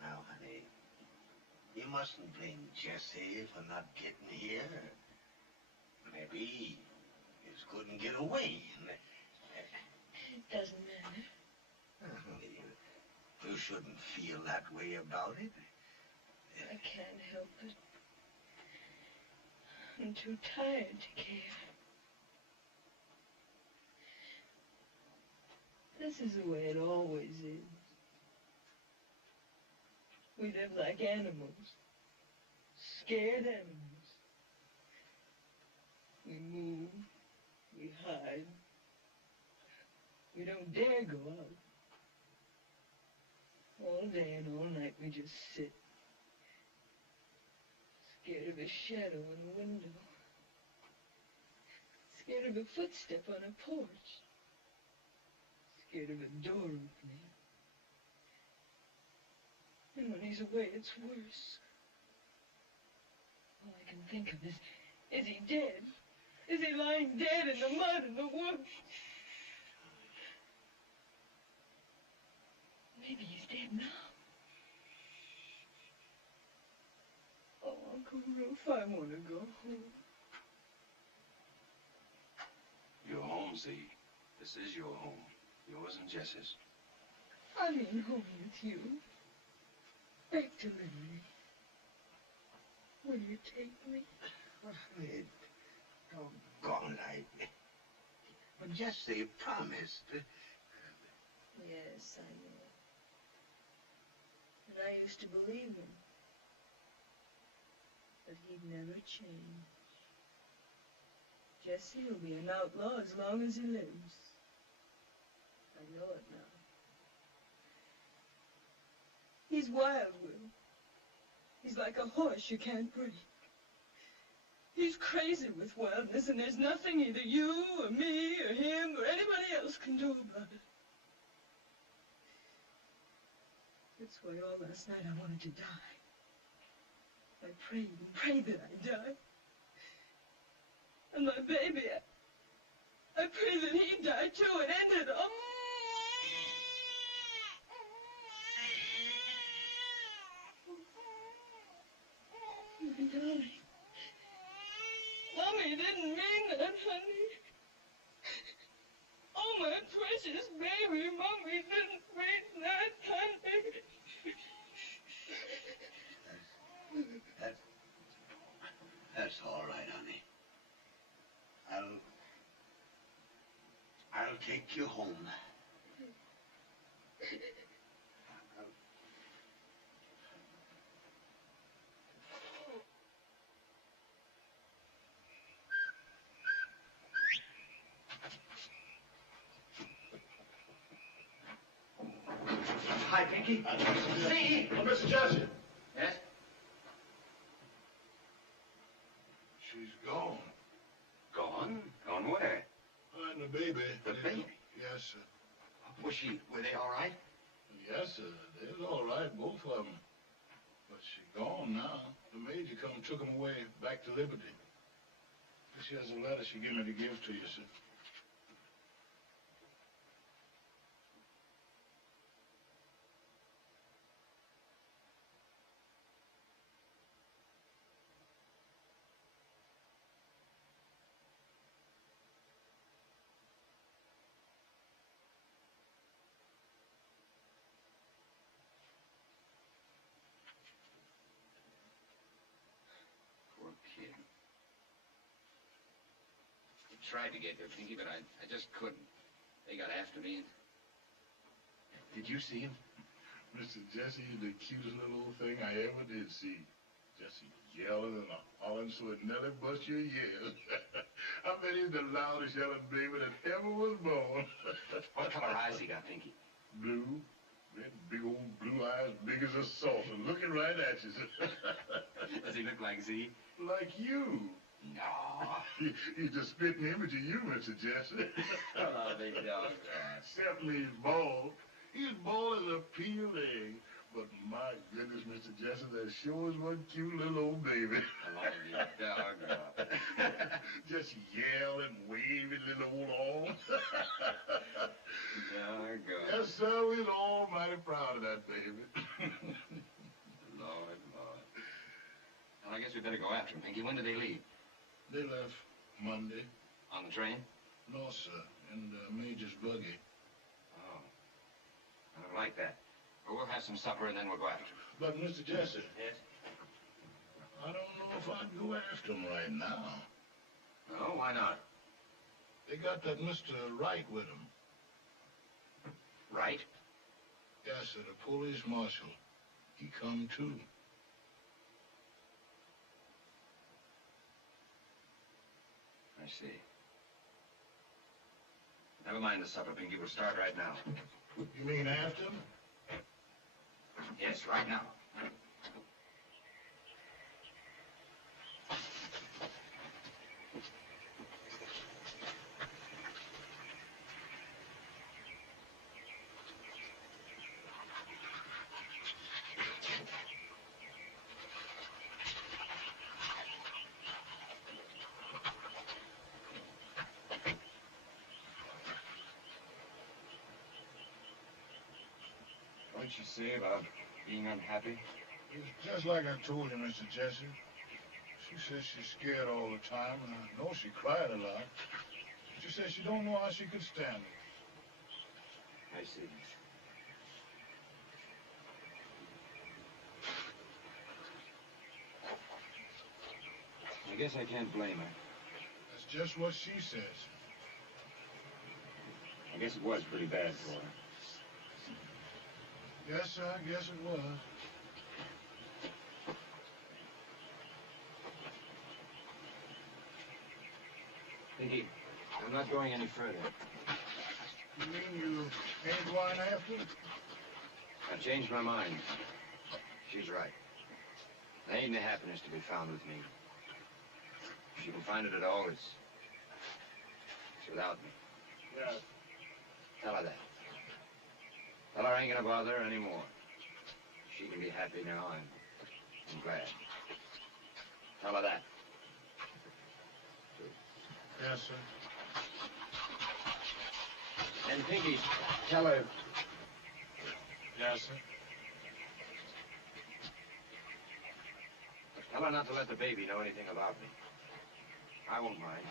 Now, honey, you mustn't blame Jesse for not getting here. Maybe he just couldn't get away. It doesn't matter. You shouldn't feel that way about it. I can't help it. I'm too tired to care. This is the way it always is. We live like animals. Scared animals. We move. We hide. We don't dare go out. All day and all night we just sit. Scared of a shadow on a window. Scared of a footstep on a porch. Scared of a door opening. And when he's away, it's worse. All I can think of is he dead? Is he lying dead in the mud in the woods? Maybe he's dead now. Oh, Uncle Roof, I want to go home. You're home, Z. This is your home. Yours and Jess's. I mean home with you. Back to Liberty. Will you take me? Doggone, But Jesse promised. Yes, I know. And I used to believe him. But he'd never change. Jesse will be an outlaw as long as he lives. I know it now. He's wild, Will. He's like a horse you can't break. He's crazy with wildness, and there's nothing either you or me or him or anybody else can do about it. That's why all last night I wanted to die. I prayed and prayed that I'd die. And my baby, I prayed that he'd die too and end it all. My darling. Mommy didn't mean that, honey. Oh, my precious baby, Mommy didn't mean that, honey. That's all right, honey. I'll take you home. Hi, Pinky. See? Mr. Jesse. Yes? She's gone. Gone? Gone where? And the baby. The baby? Yes, sir. Were they all right? Yes, sir. They're all right, both of them. But she's gone now. The major come and took them away back to Liberty. She has a letter she gave me to give to you, sir. Tried to get there, Pinky, but I just couldn't. They got after me. Did you see him? Mr. Jesse is the cutest little old thing I ever did see. Jesse yelling and hollering so it nearly bust your ears. I bet he's the loudest yelling baby that ever was born. What color eyes he got, Pinky? Blue. Red, big old blue eyes, big as a saucer, looking right at you. Does he look like Z? Like you. No. He's the spitting image of you, Mr. Jesse. Oh, big dog. Except he's bald. He's bald as a peeled egg. But my goodness, Mr. Jesse, that sure is one cute little old baby. I love you, dog. Just yell and wave his little old arm. Doggone. Yes, sir, we're all mighty proud of that baby. Lord. Well, I guess we better go after him, Pinky. When did they leave? They left Monday. On the train? No, sir, in the Major's buggy. Oh. I don't like that. But we'll have some supper and then we'll go after him. But, Mr. Jesse. Yes? I don't know if I'd go after him right now. No, why not? They got that Mr. Wright with them. Right? Yes, sir, the police marshal. He come too. I see. Never mind the supper, Pinky. We'll start right now. You mean after him? Yes, right now. What did she say about being unhappy? It's just like I told you, Mr. Jesse. She says she's scared all the time, and I know she cried a lot. She says she don't know how she could stand it. I see. I guess I can't blame her. That's just what she says. I guess it was pretty bad for her. Yes, sir, I guess it was. Pinky, I'm not going any further. You mean you ain't going after him? I changed my mind. She's right. There ain't no happiness to be found with me. If she can find it at all, it's without me. Yes. Tell her that. Tell her I ain't gonna bother her anymore. She can be happy now, I'm glad. Tell her that. Yes, sir. And Pinky, tell her. Yes, sir. Tell her not to let the baby know anything about me. I won't mind.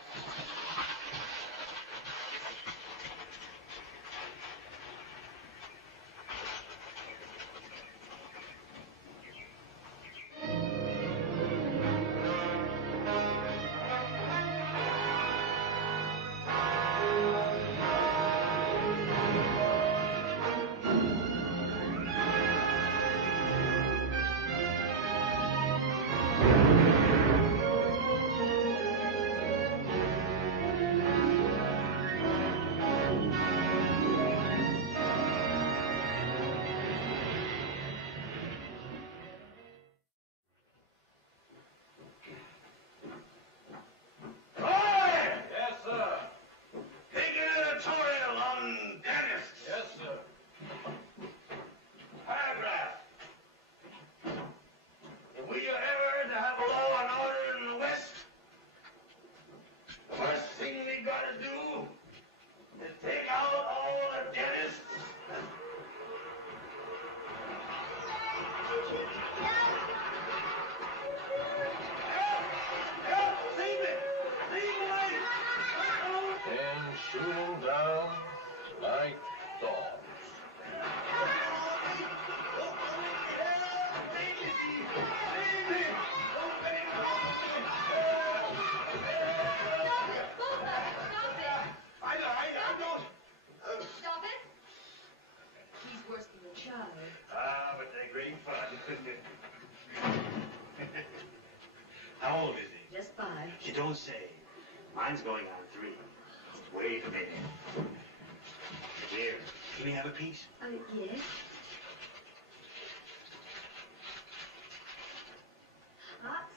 How old is he? Just 5. You don't say. Mine's going on 3. Wait a minute. Here, can we have a piece? Yes.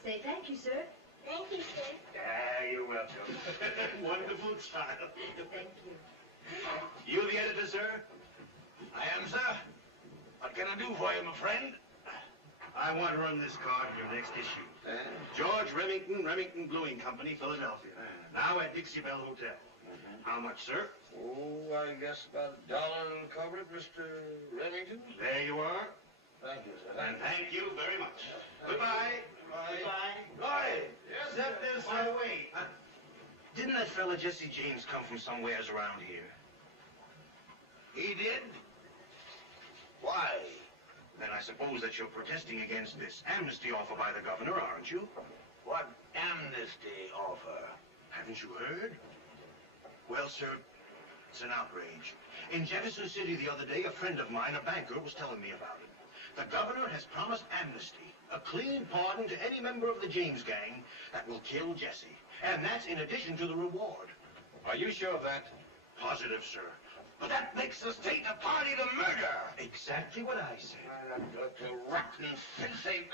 Say thank you, sir. Thank you, sir. Ah, you're welcome. Wonderful child. Thank you. You the editor, sir? I am, sir. What can I do for you, my friend? I want to run this card in your next issue. George Remington Bluing Company, Philadelphia. Now at Dixie Bell Hotel. How much, sir? Oh, I guess about $1 will cover it, Mr. Remington. There you are. Thank you, sir. And thank you very much. Goodbye. Goodbye. Roy! Yes, Step this way. Didn't that fella Jesse James come from somewheres around here? He did? Why? Then I suppose that you're protesting against this amnesty offer by the governor, aren't you? What amnesty offer? Haven't you heard? Well, sir, it's an outrage. In Jefferson City the other day, a friend of mine, a banker, was telling me about it. The governor has promised amnesty, a clean pardon to any member of the James gang that will kill Jesse. And that's in addition to the reward. Are you sure of that? Positive, sir. But that makes the state a party to murder. Exactly what I said. Dirty, rotten, filthy.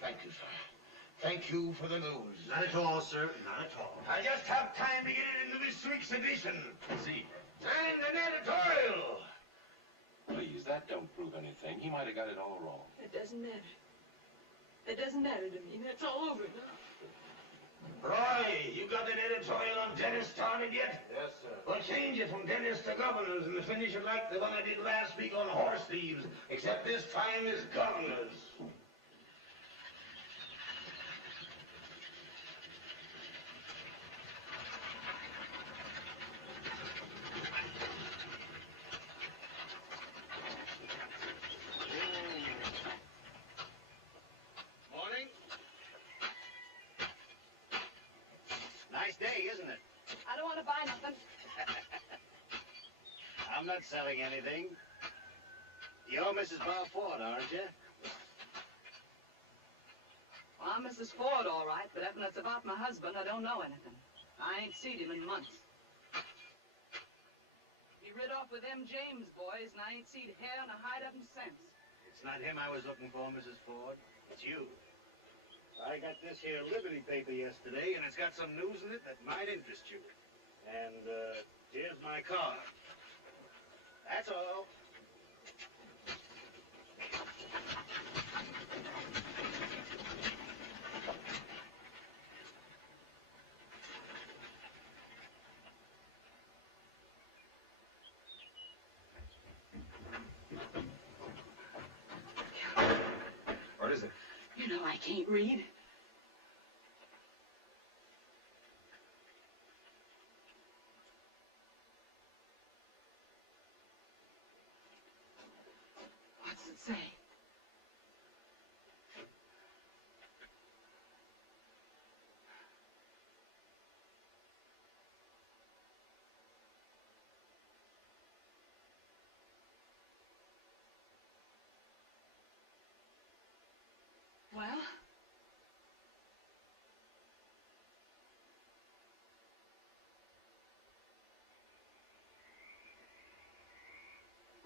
Thank you, sir. Thank you for the news. Not at all, sir. Not at all. I just have time to get it into this week's edition. See. And an editorial. Please, that don't prove anything. He might have got it all wrong. It doesn't matter. It doesn't matter to me. That's all over now. Roy, you got an editorial on Dennis started yet? Yes, sir. Well, change it from Dennis to governors and finish it like the one I did last week on horse thieves, except this time is governors. Morning. Nice day, isn't it? I don't want to buy nothing. I'm not selling anything. You're Mrs. Bob Ford, aren't you? Well, I'm Mrs. Ford, all right, but if it's about my husband, I don't know anything. I ain't seen him in months. rid off with them James boys, and I ain't seen hair and a hide of 'em since. It's not him I was looking for, Mrs. Ford. It's you. I got this here Liberty paper yesterday, and it's got some news in it that might interest you. And, here's my card. That's all. What is it? You know I can't read. What's it say? Well?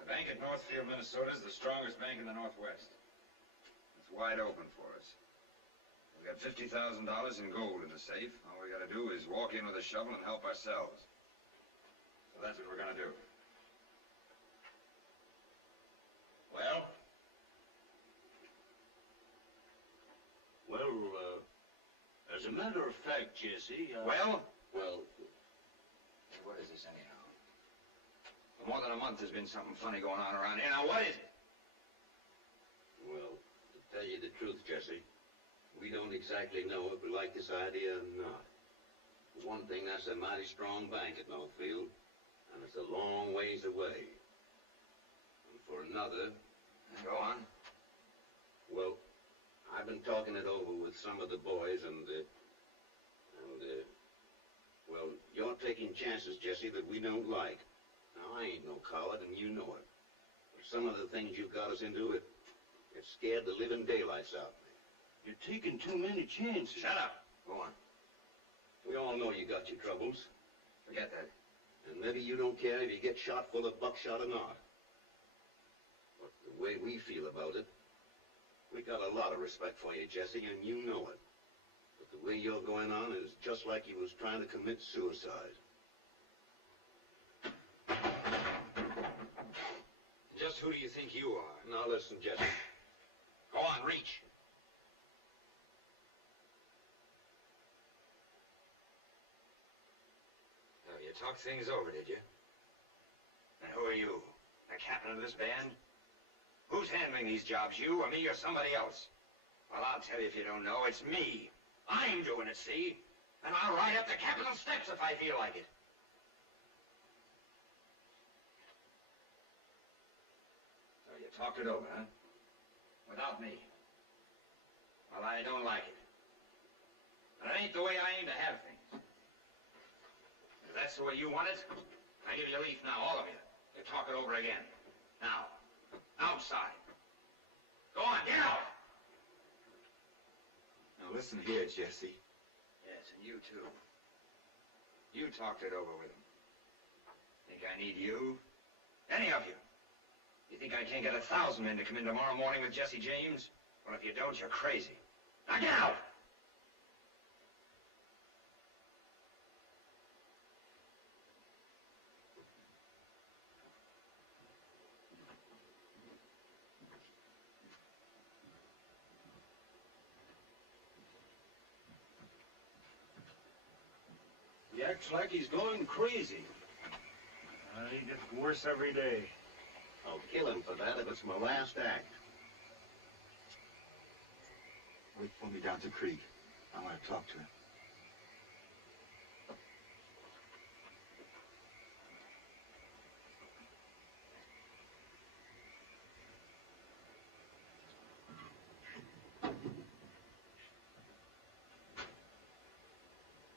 The bank at Northfield, Minnesota is the strongest bank in the Northwest. It's wide open for us. We got $50,000 in gold in the safe. All we gotta do is walk in with a shovel and help ourselves. So that's what we're gonna do. Well? Well, as a matter of fact, Jesse, Well? Well, What is this anyhow? For more than a month there's been something funny going on around here. Now what is it? Well, to tell you the truth, Jesse, we don't exactly know if we like this idea or not. For one thing, that's a mighty strong bank at Northfield, and it's a long ways away. And for another... Go on. Well, I've been talking it over with some of the boys, well, you're taking chances, Jesse, that we don't like. Now, I ain't no coward, and you know it. But some of the things you've got us into, it scared the living daylights out of me. you're taking too many chances. Shut up. Go on. We all know you got your troubles. Forget that. And maybe you don't care if you get shot full of buckshot or not. But the way we feel about it, we got a lot of respect for you, Jesse, and you know it. But the way you're going on is just like you was trying to commit suicide. Just who do you think you are? Now listen, Jesse. Go on, reach. Oh, you talked things over, did you? And who are you? The captain of this band? Who's handling these jobs, you or me or somebody else? Well, I'll tell you if you don't know, it's me. I'm doing it, see? And I'll ride up the Capitol steps if I feel like it. So you talked it over, huh? Without me. Well, I don't like it. But it ain't the way I aim to have things. If that's the way you want it, I give you a leaf now, all of you. You talk it over again. Now, outside. Go on, get out! Now listen here, Jesse. Yes, and you too. You talked it over with him. Think I need you? Any of you? You think I can't get 1,000 men to come in tomorrow morning with Jesse James? Well, if you don't, you're crazy. Now get out! He acts like he's going crazy. He gets worse every day. I'll kill him for that if it's my last act. Wait for me down to the creek. I want to talk to him.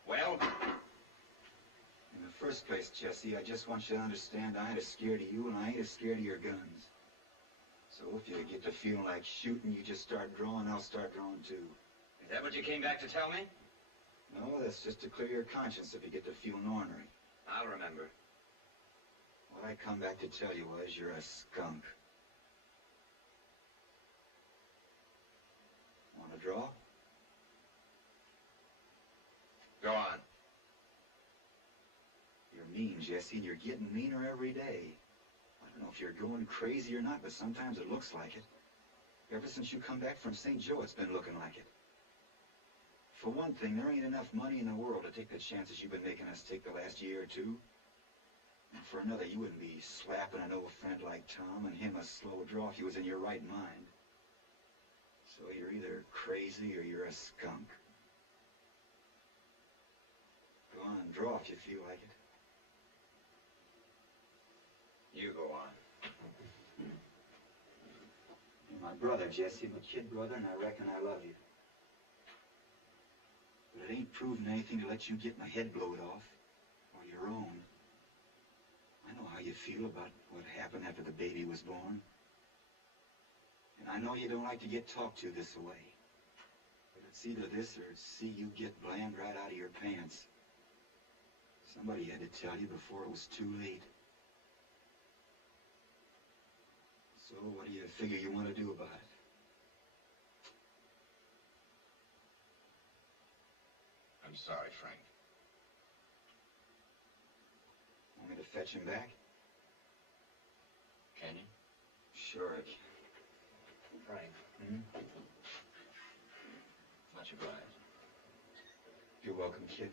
Well? In the first place, Jesse, I just want you to understand I ain't as scared of you and I ain't as scared of your guns. So if you get to feeling like shooting, you just start drawing, I'll start drawing too. Is that what you came back to tell me? No, that's just to clear your conscience if you get to feeling ornery. I'll remember. What I come back to tell you was you're a skunk. Want to draw? Go on. You're mean, Jesse, and you're getting meaner every day. I don't know if you're going crazy or not, but sometimes it looks like it. Ever since you come back from St. Joe, it's been looking like it. For one thing, there ain't enough money in the world to take the chances you've been making us take the last year or two. And for another, you wouldn't be slapping an old friend like Tom and him a slow draw if you was in your right mind. So you're either crazy or you're a skunk. Go on and draw if you feel like it. You go on. You're my brother, Jesse, my kid brother, and I reckon I love you. But it ain't proving anything to let you get my head blowed off, or your own. I know how you feel about what happened after the baby was born. And I know you don't like to get talked to this way. But it's either this or it's see you get blammed right out of your pants. Somebody had to tell you before it was too late. So what do you figure you want to do about it? I'm sorry, Frank. Want me to fetch him back? Can you? Sure I can. Frank. Much obliged. You're welcome, kid.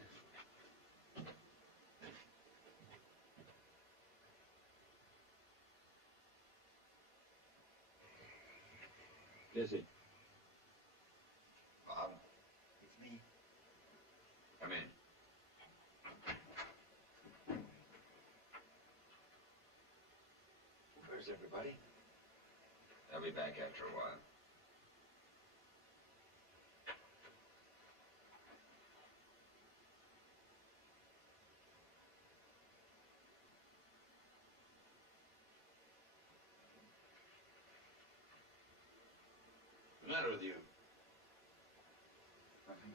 Jesse. Bob. It's me. Come in. Where's everybody? They'll be back after a while. What's the matter with you? Nothing.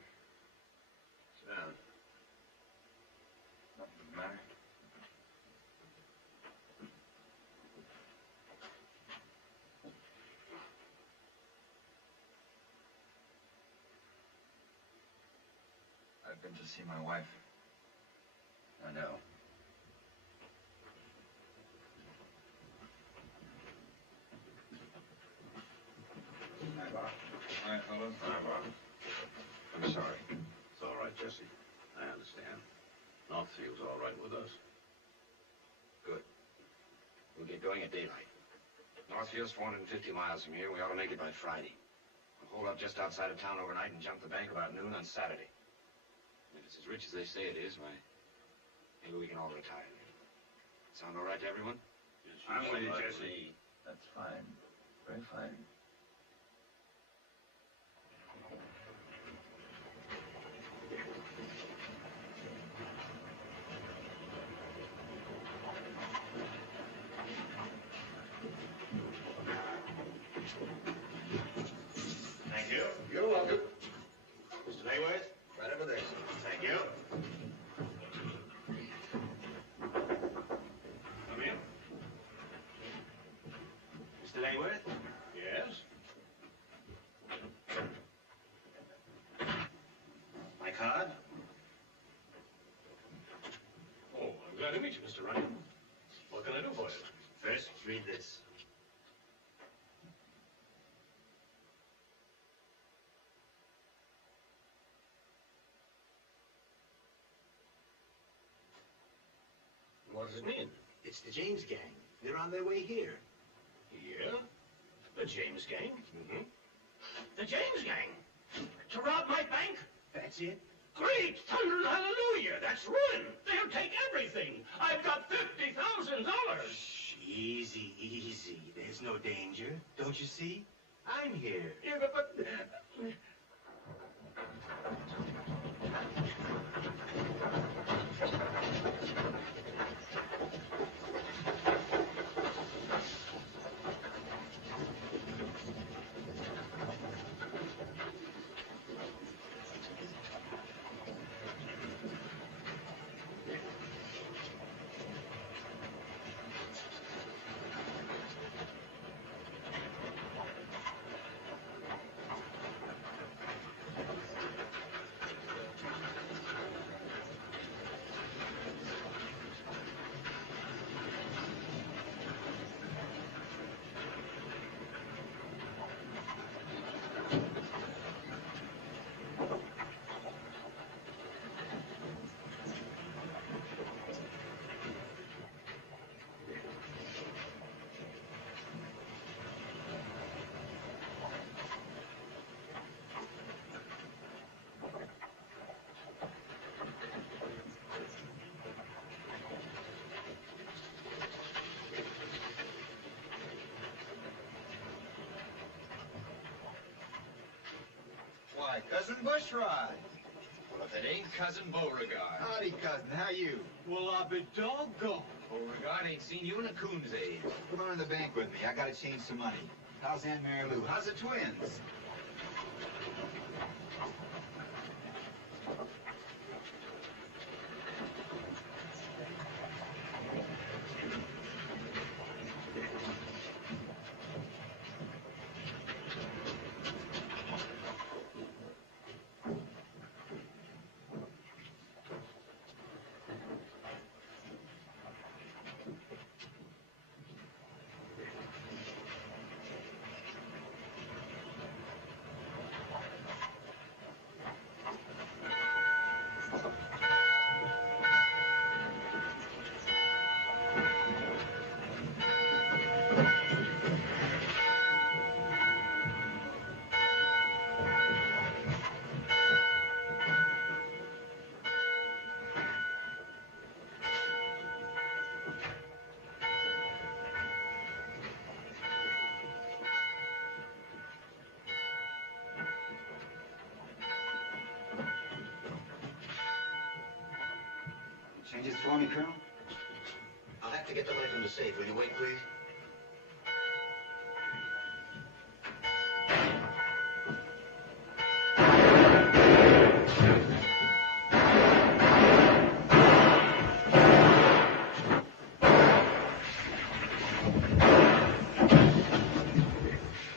Sit down. Nothing the matter. I've been to see my wife. I know. Hi, Bob. Hi, fellas. Hi, Bob. I'm sorry. It's all right, Jesse. I understand. Northfield's all right with us. Good. We'll get going at daylight. Northfield's 450 miles from here. We ought to make it by Friday. We'll hold up just outside of town overnight and jump the bank about noon on Saturday. If it's as rich as they say it is, why, maybe we can all retire. Sound all right to everyone? I'm with you, Jesse. That's fine. Very fine. Thank you. You're welcome. Mr. Mayworth? Right over there. Thank you. Come in. Mr. Mayworth? Yes? My card? Oh, I'm glad to meet you, Mr. Ryan. What can I do for you? First, read this. What does it mean? It's the James gang. They're on their way here. Here? The James gang? Mm-hmm. The James gang? To rob my bank? That's it. Great thunder, hallelujah! That's ruin. They'll take everything. I've got $50,000. Easy, easy. There's no danger. Don't you see? I'm here. Yeah, but why, Cousin Bushrod. Well, if it ain't Cousin Beauregard. Howdy, cousin. How you? Well, I'll be doggone. Beauregard ain't seen you in a coon's age. Come on to the bank with me. I gotta change some money. How's Aunt Mary Lou? How's the twins? Change this for me, Colonel? I'll have to get the money from the safe. Will you wait, please?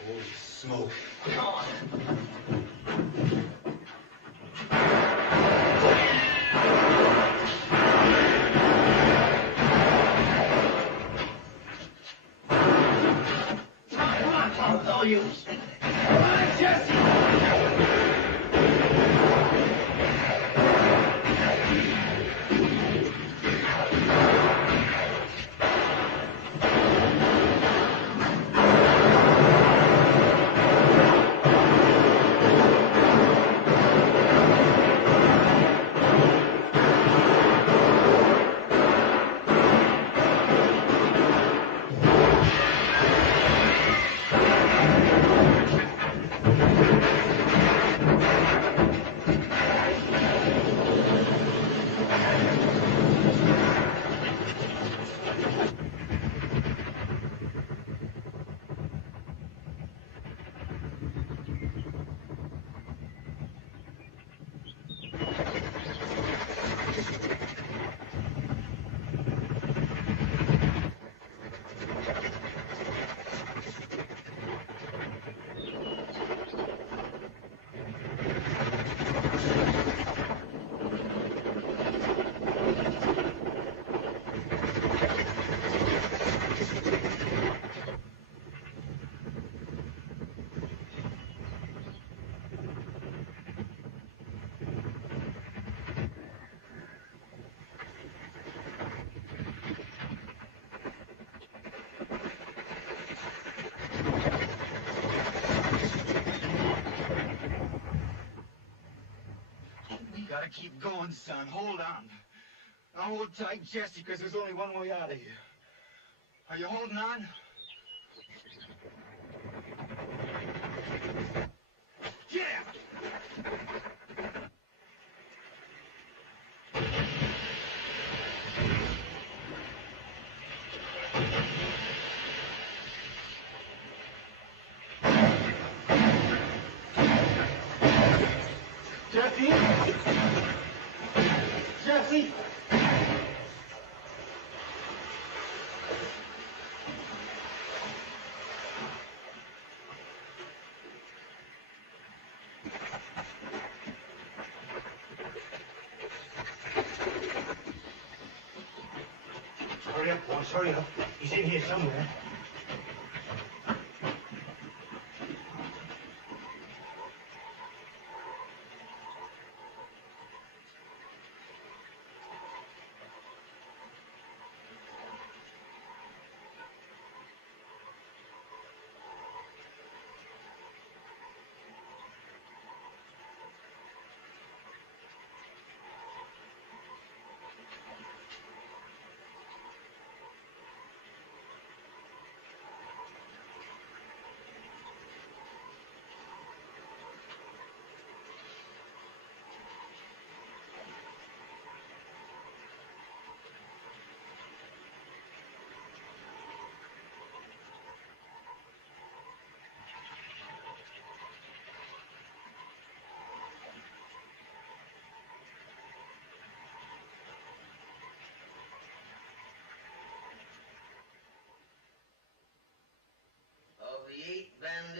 Holy smoke. Come on. Volumes. Come on, Jesse! Gotta keep going, son. Hold on. Now hold tight, Jesse, because there's only one way out of here. Are you holding on? Yeah! Jesse! Jesse! Hurry up, boys, hurry up. He's in here somewhere.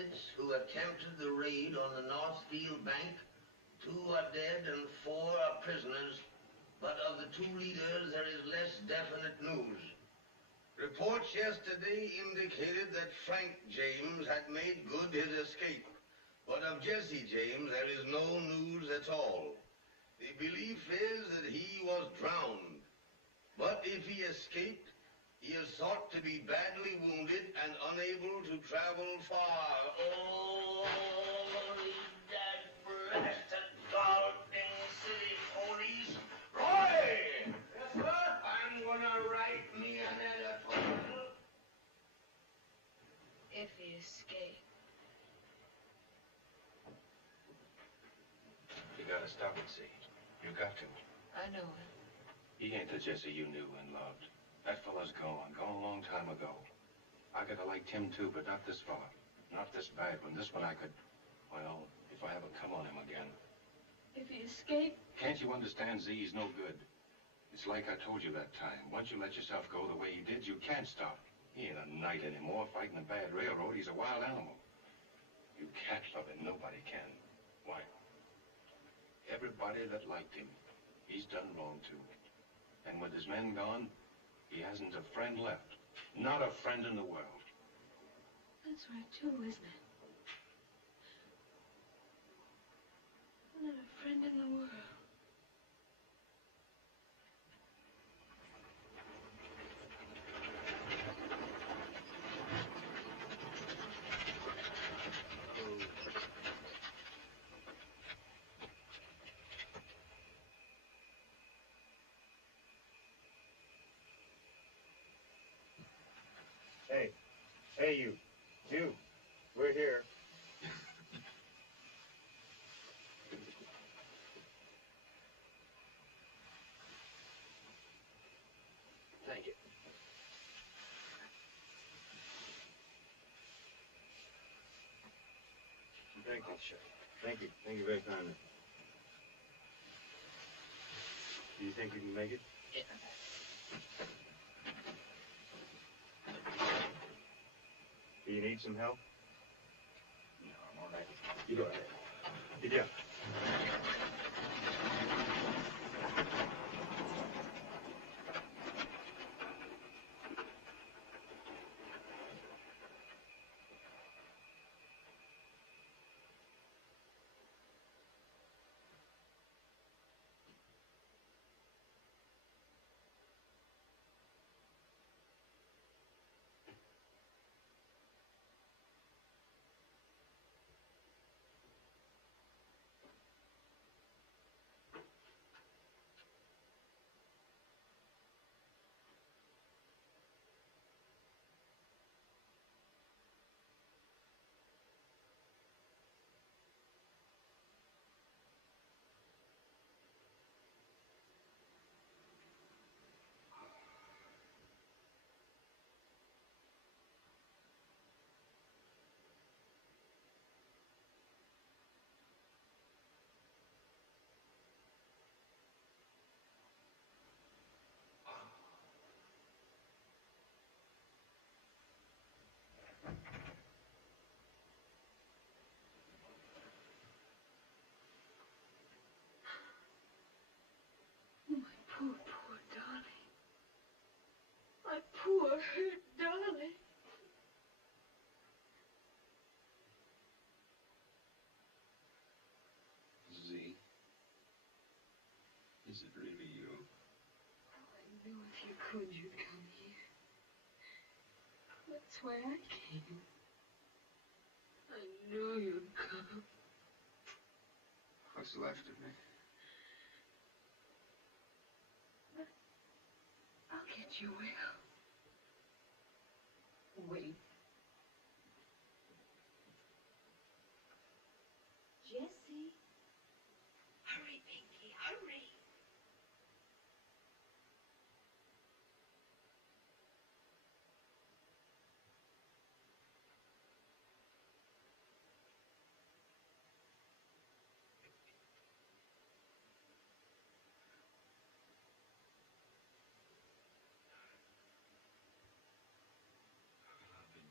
bandits who attempted the raid on the Northfield Bank. 2 are dead and 4 are prisoners. But of the 2 leaders, there is less definite news. Reports yesterday indicated that Frank James had made good his escape. But of Jesse James, there is no news at all. The belief is that he was drowned. But if he escaped, he is thought to be badly wounded and unable to travel far. Oh, that blasted Golden City police. Roy! Yes, sir? I'm gonna write me an editorial. If he escaped. You gotta stop it, see? You got to. I know it. He ain't the Jesse you knew and loved. That fella's gone a long time ago. I could have liked him too, but not this fella. Not this bad one. This one I could, well, if I ever come on him again. If he escaped? Can't you understand, Z? He's no good. It's like I told you that time. Once you let yourself go the way he did, you can't stop. He ain't a knight anymore fighting a bad railroad. He's a wild animal. You can't love him. Nobody can. Why? Everybody that liked him, he's done wrong too. And with his men gone, he hasn't a friend left. Not a friend in the world. That's right, too, isn't it? Not a friend in the world. Hey, you. You. We're here. Thank you. Thank you. Thank you. Thank you very kindly. Do you think you can make it? Yeah. Do you need some help? No, I'm all right. You go ahead. Yeah. Poor darling. My poor, hurt darling. Z, is it really you? I knew if you could, you'd come here. That's why I came. I knew you'd come. What's left of me? I'll get you well. Wait. Jesse. Hurry, Pinky, hurry. I've been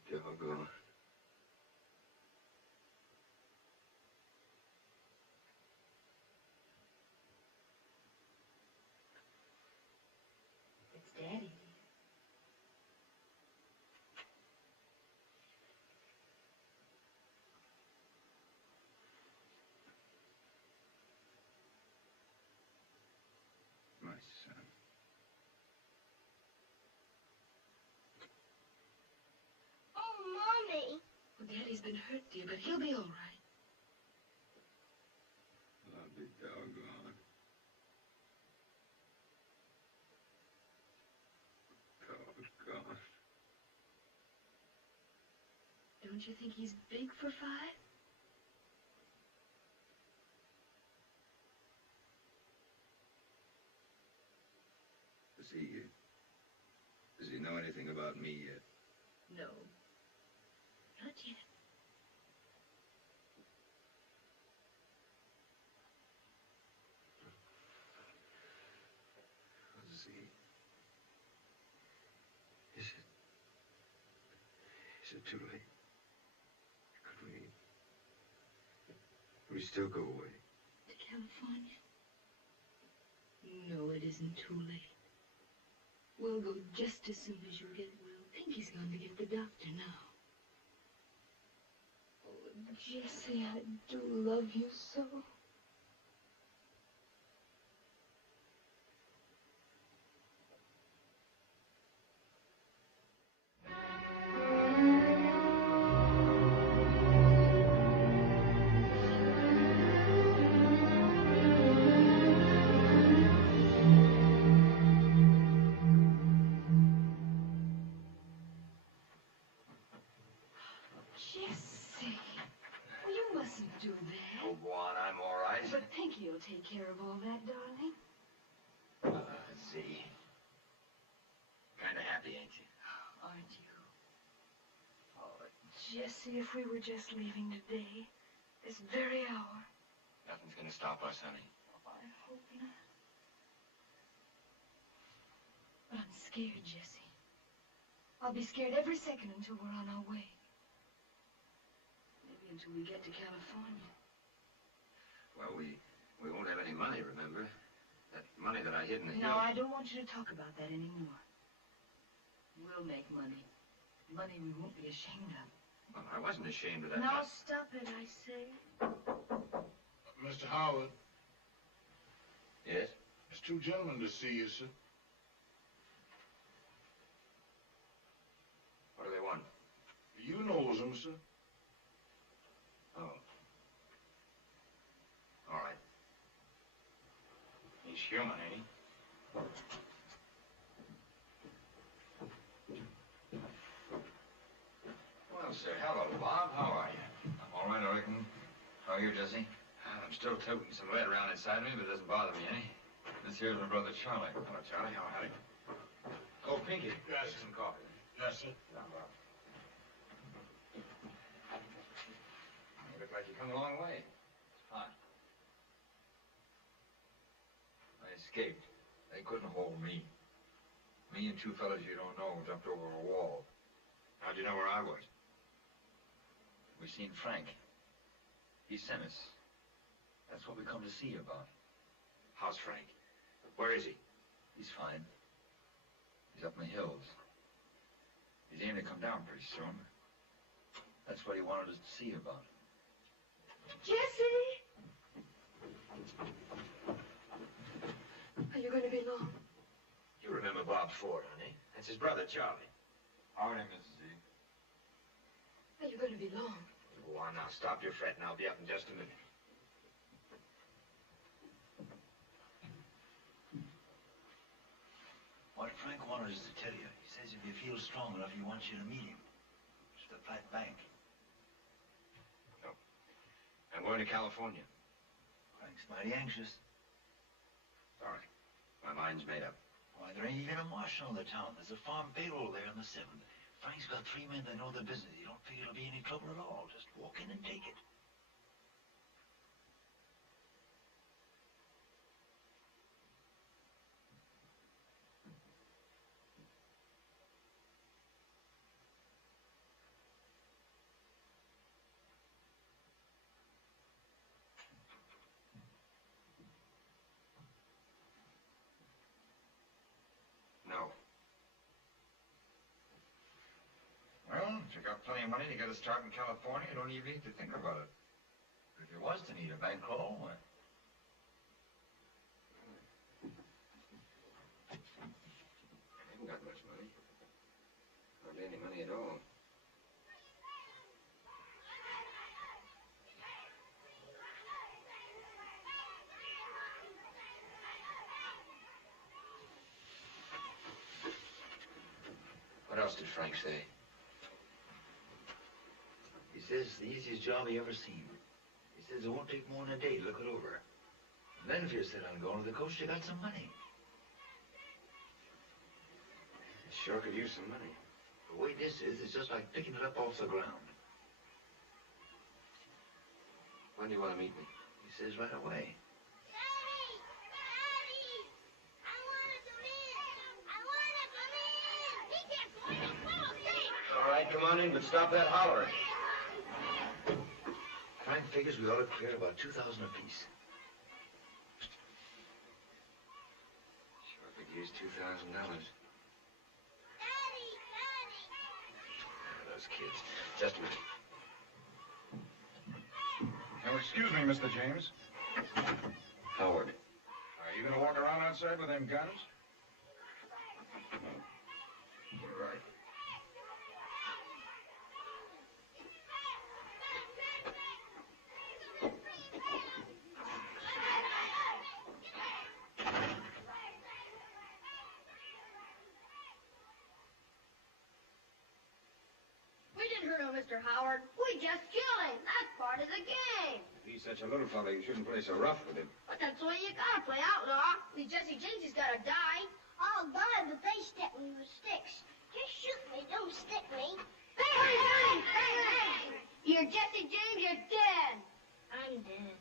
It's Daddy. My son. Oh, Mommy. Well, Daddy's been hurt, dear, but he'll be all right. I'll be doggone. Doggone. Don't you think he's big for 5? Does he know anything about me yet? No. Not yet. Is it too late? Could we still go away? To California? No, it isn't too late. We'll go just as soon as you get well. Pinky's going to get the doctor now. Oh, Jesse, I do love you so. Jesse, well, you mustn't do that. Oh, go on, I'm all right. But Pinky will take care of all that, darling. See. Kind of happy, ain't you? Aren't you? Oh, Jesse, if we were just leaving today, this very hour. Nothing's gonna stop us, honey. Oh, I hope not. But I'm scared, Jesse. I'll be scared every second until we're on our way. Maybe until we get to California. Well, we won't have any money, remember? That money that I hid in the No, hill. I don't want you to talk about that anymore. We'll make money. Money we won't be ashamed of. Well, I wasn't ashamed of that. Now stop it, I say. Mr. Howard, Yes? there's 2 gentlemen to see you, sir. What do they want? You knows them, sir. Oh. All right. He's human, ain't he? Well, sir, hello, Bob. How are you? I'm all right, I reckon. How are you, Jesse? I'm still toting some lead around inside me, but it doesn't bother me any. This here's my brother Charlie. Hello, Charlie. How are you? Oh, Pinky. Yes, Some coffee. Yes, sir. Down, Bob. You look like you've come a long way. Fine. I escaped. They couldn't hold me. Me and 2 fellas you don't know jumped over a wall. How'd you know where I was? We seen Frank. He sent us. That's what we come to see you about. How's Frank? Where is he? He's fine. He's up in the hills. He's aiming to come down pretty soon. That's what he wanted us to see you about. Jesse! Are you going to be long? You remember Bob Ford, honey? That's his brother, Charlie. Howdy, Mrs. Z. Are you going to be long? Go on now, stop your fretting. I'll be up in just a minute. What Frank wanted us to tell you. He says if you feel strong enough, he wants you to meet him. It's the Flat Bank. No. I'm going to California. Frank's mighty anxious. Sorry. My mind's made up. Why, there ain't even a marshal in the town. There's a farm payroll there on the 7th. Frank's got 3 men that know the business. You don't figure it'll be any trouble at all. Just walk in and take it. No. If you got plenty of money, you got to start in California. You don't even need to think about it. But if you was to need a bankroll, I haven't got much money. Hardly any money at all. What else did Frank say? He says it's the easiest job he ever seen. He says it won't take more than a day to look it over. And then if you're set on going to the coast, you got some money. Sure could use some money. The way this is, it's just like picking it up off the ground. When do you want to meet me? He says right away. All right, come on in, but stop that hollering. Frank figures we ought to clear about $2,000 apiece. Sure could use $2,000. Those kids. Just a minute. Now, excuse me, Mr. James. Howard. Are you going to walk around outside with them guns? You're right. We didn't hurt him, Mr. Howard. We just killed him. That's part of the game. If he's such a little fella, you shouldn't play so rough with him. But that's the way you gotta play outlaw. Jesse James has gotta die. I'll die, but they stick me with sticks. Just shoot me, don't stick me. Bang, bang, bang, bang. You're Jesse James, you're dead. I'm dead.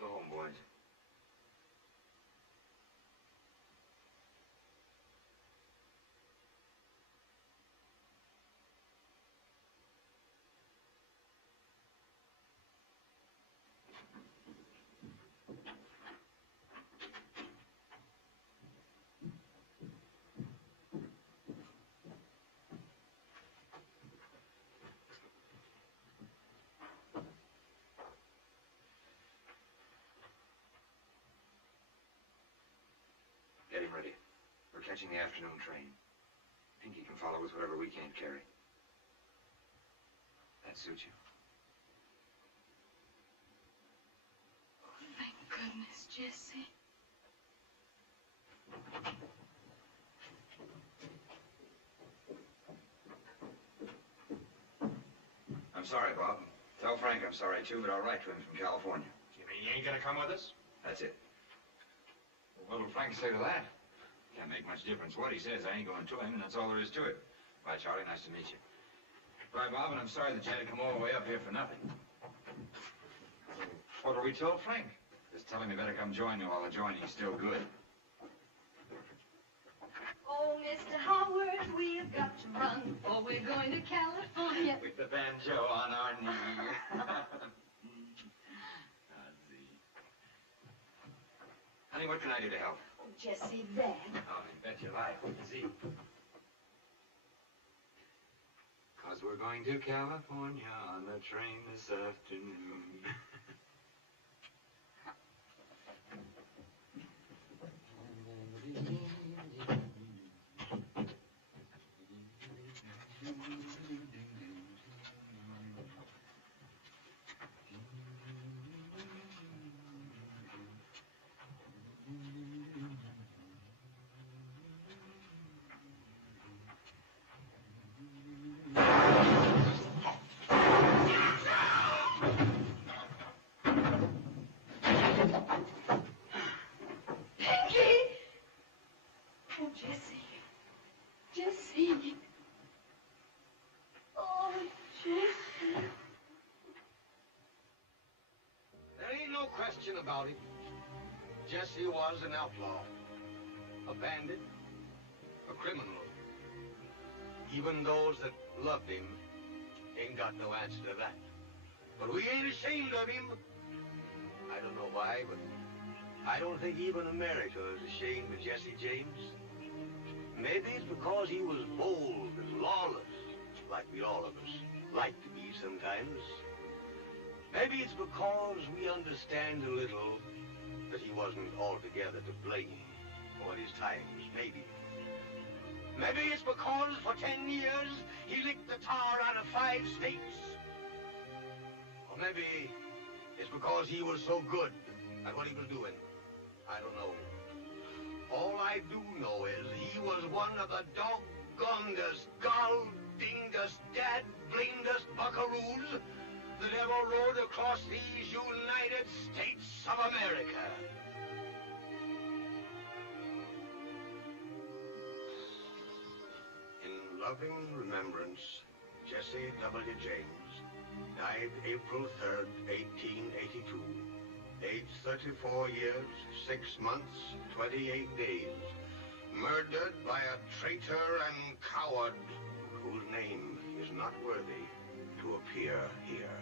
Go home, boys. Get him ready. We're catching the afternoon train. Pinky can follow with whatever we can't carry. That suit you? Thank goodness, Jesse. I'm sorry, Bob. Tell Frank I'm sorry, too, but I'll write to him from California. You mean you ain't gonna come with us? That's it. What'll Frank say to that? Can't make much difference what he says. I ain't going to him, and that's all there is to it. Bye, Charlie. Nice to meet you. Bye, Bob, and I'm sorry that you had to come all the way up here for nothing. What are we told Frank? Just tell him he better come join me while the joining's still good. Oh, Mr. Howard, we have got to run, for we're going to California. With the banjo on our knee. Honey, what can I do to help? Oh, Jesse, that. Oh, you bet your life. Z. Cause we're going to California on the train this afternoon. Jesse. Oh, Jesse. There ain't no question about it. Jesse was an outlaw, a bandit, a criminal. Even those that loved him ain't got no answer to that. But we ain't ashamed of him. I don't know why, but I don't think even America is ashamed of Jesse James. Maybe it's because he was bold and lawless, like we all of us like to be sometimes. Maybe it's because we understand a little that he wasn't altogether to blame for his times, maybe. Maybe it's because for 10 years he licked the tar out of 5 states. Or maybe it's because he was so good at what he was doing. I don't know. All I do know is he was one of the doggonedest, gall-dingedest, dad-blamedest buckaroos that ever rode across these United States of America. In loving remembrance, Jesse W. James died April 3rd, 1882. Age 34 years, 6 months, 28 days. Murdered by a traitor and coward whose name is not worthy to appear here.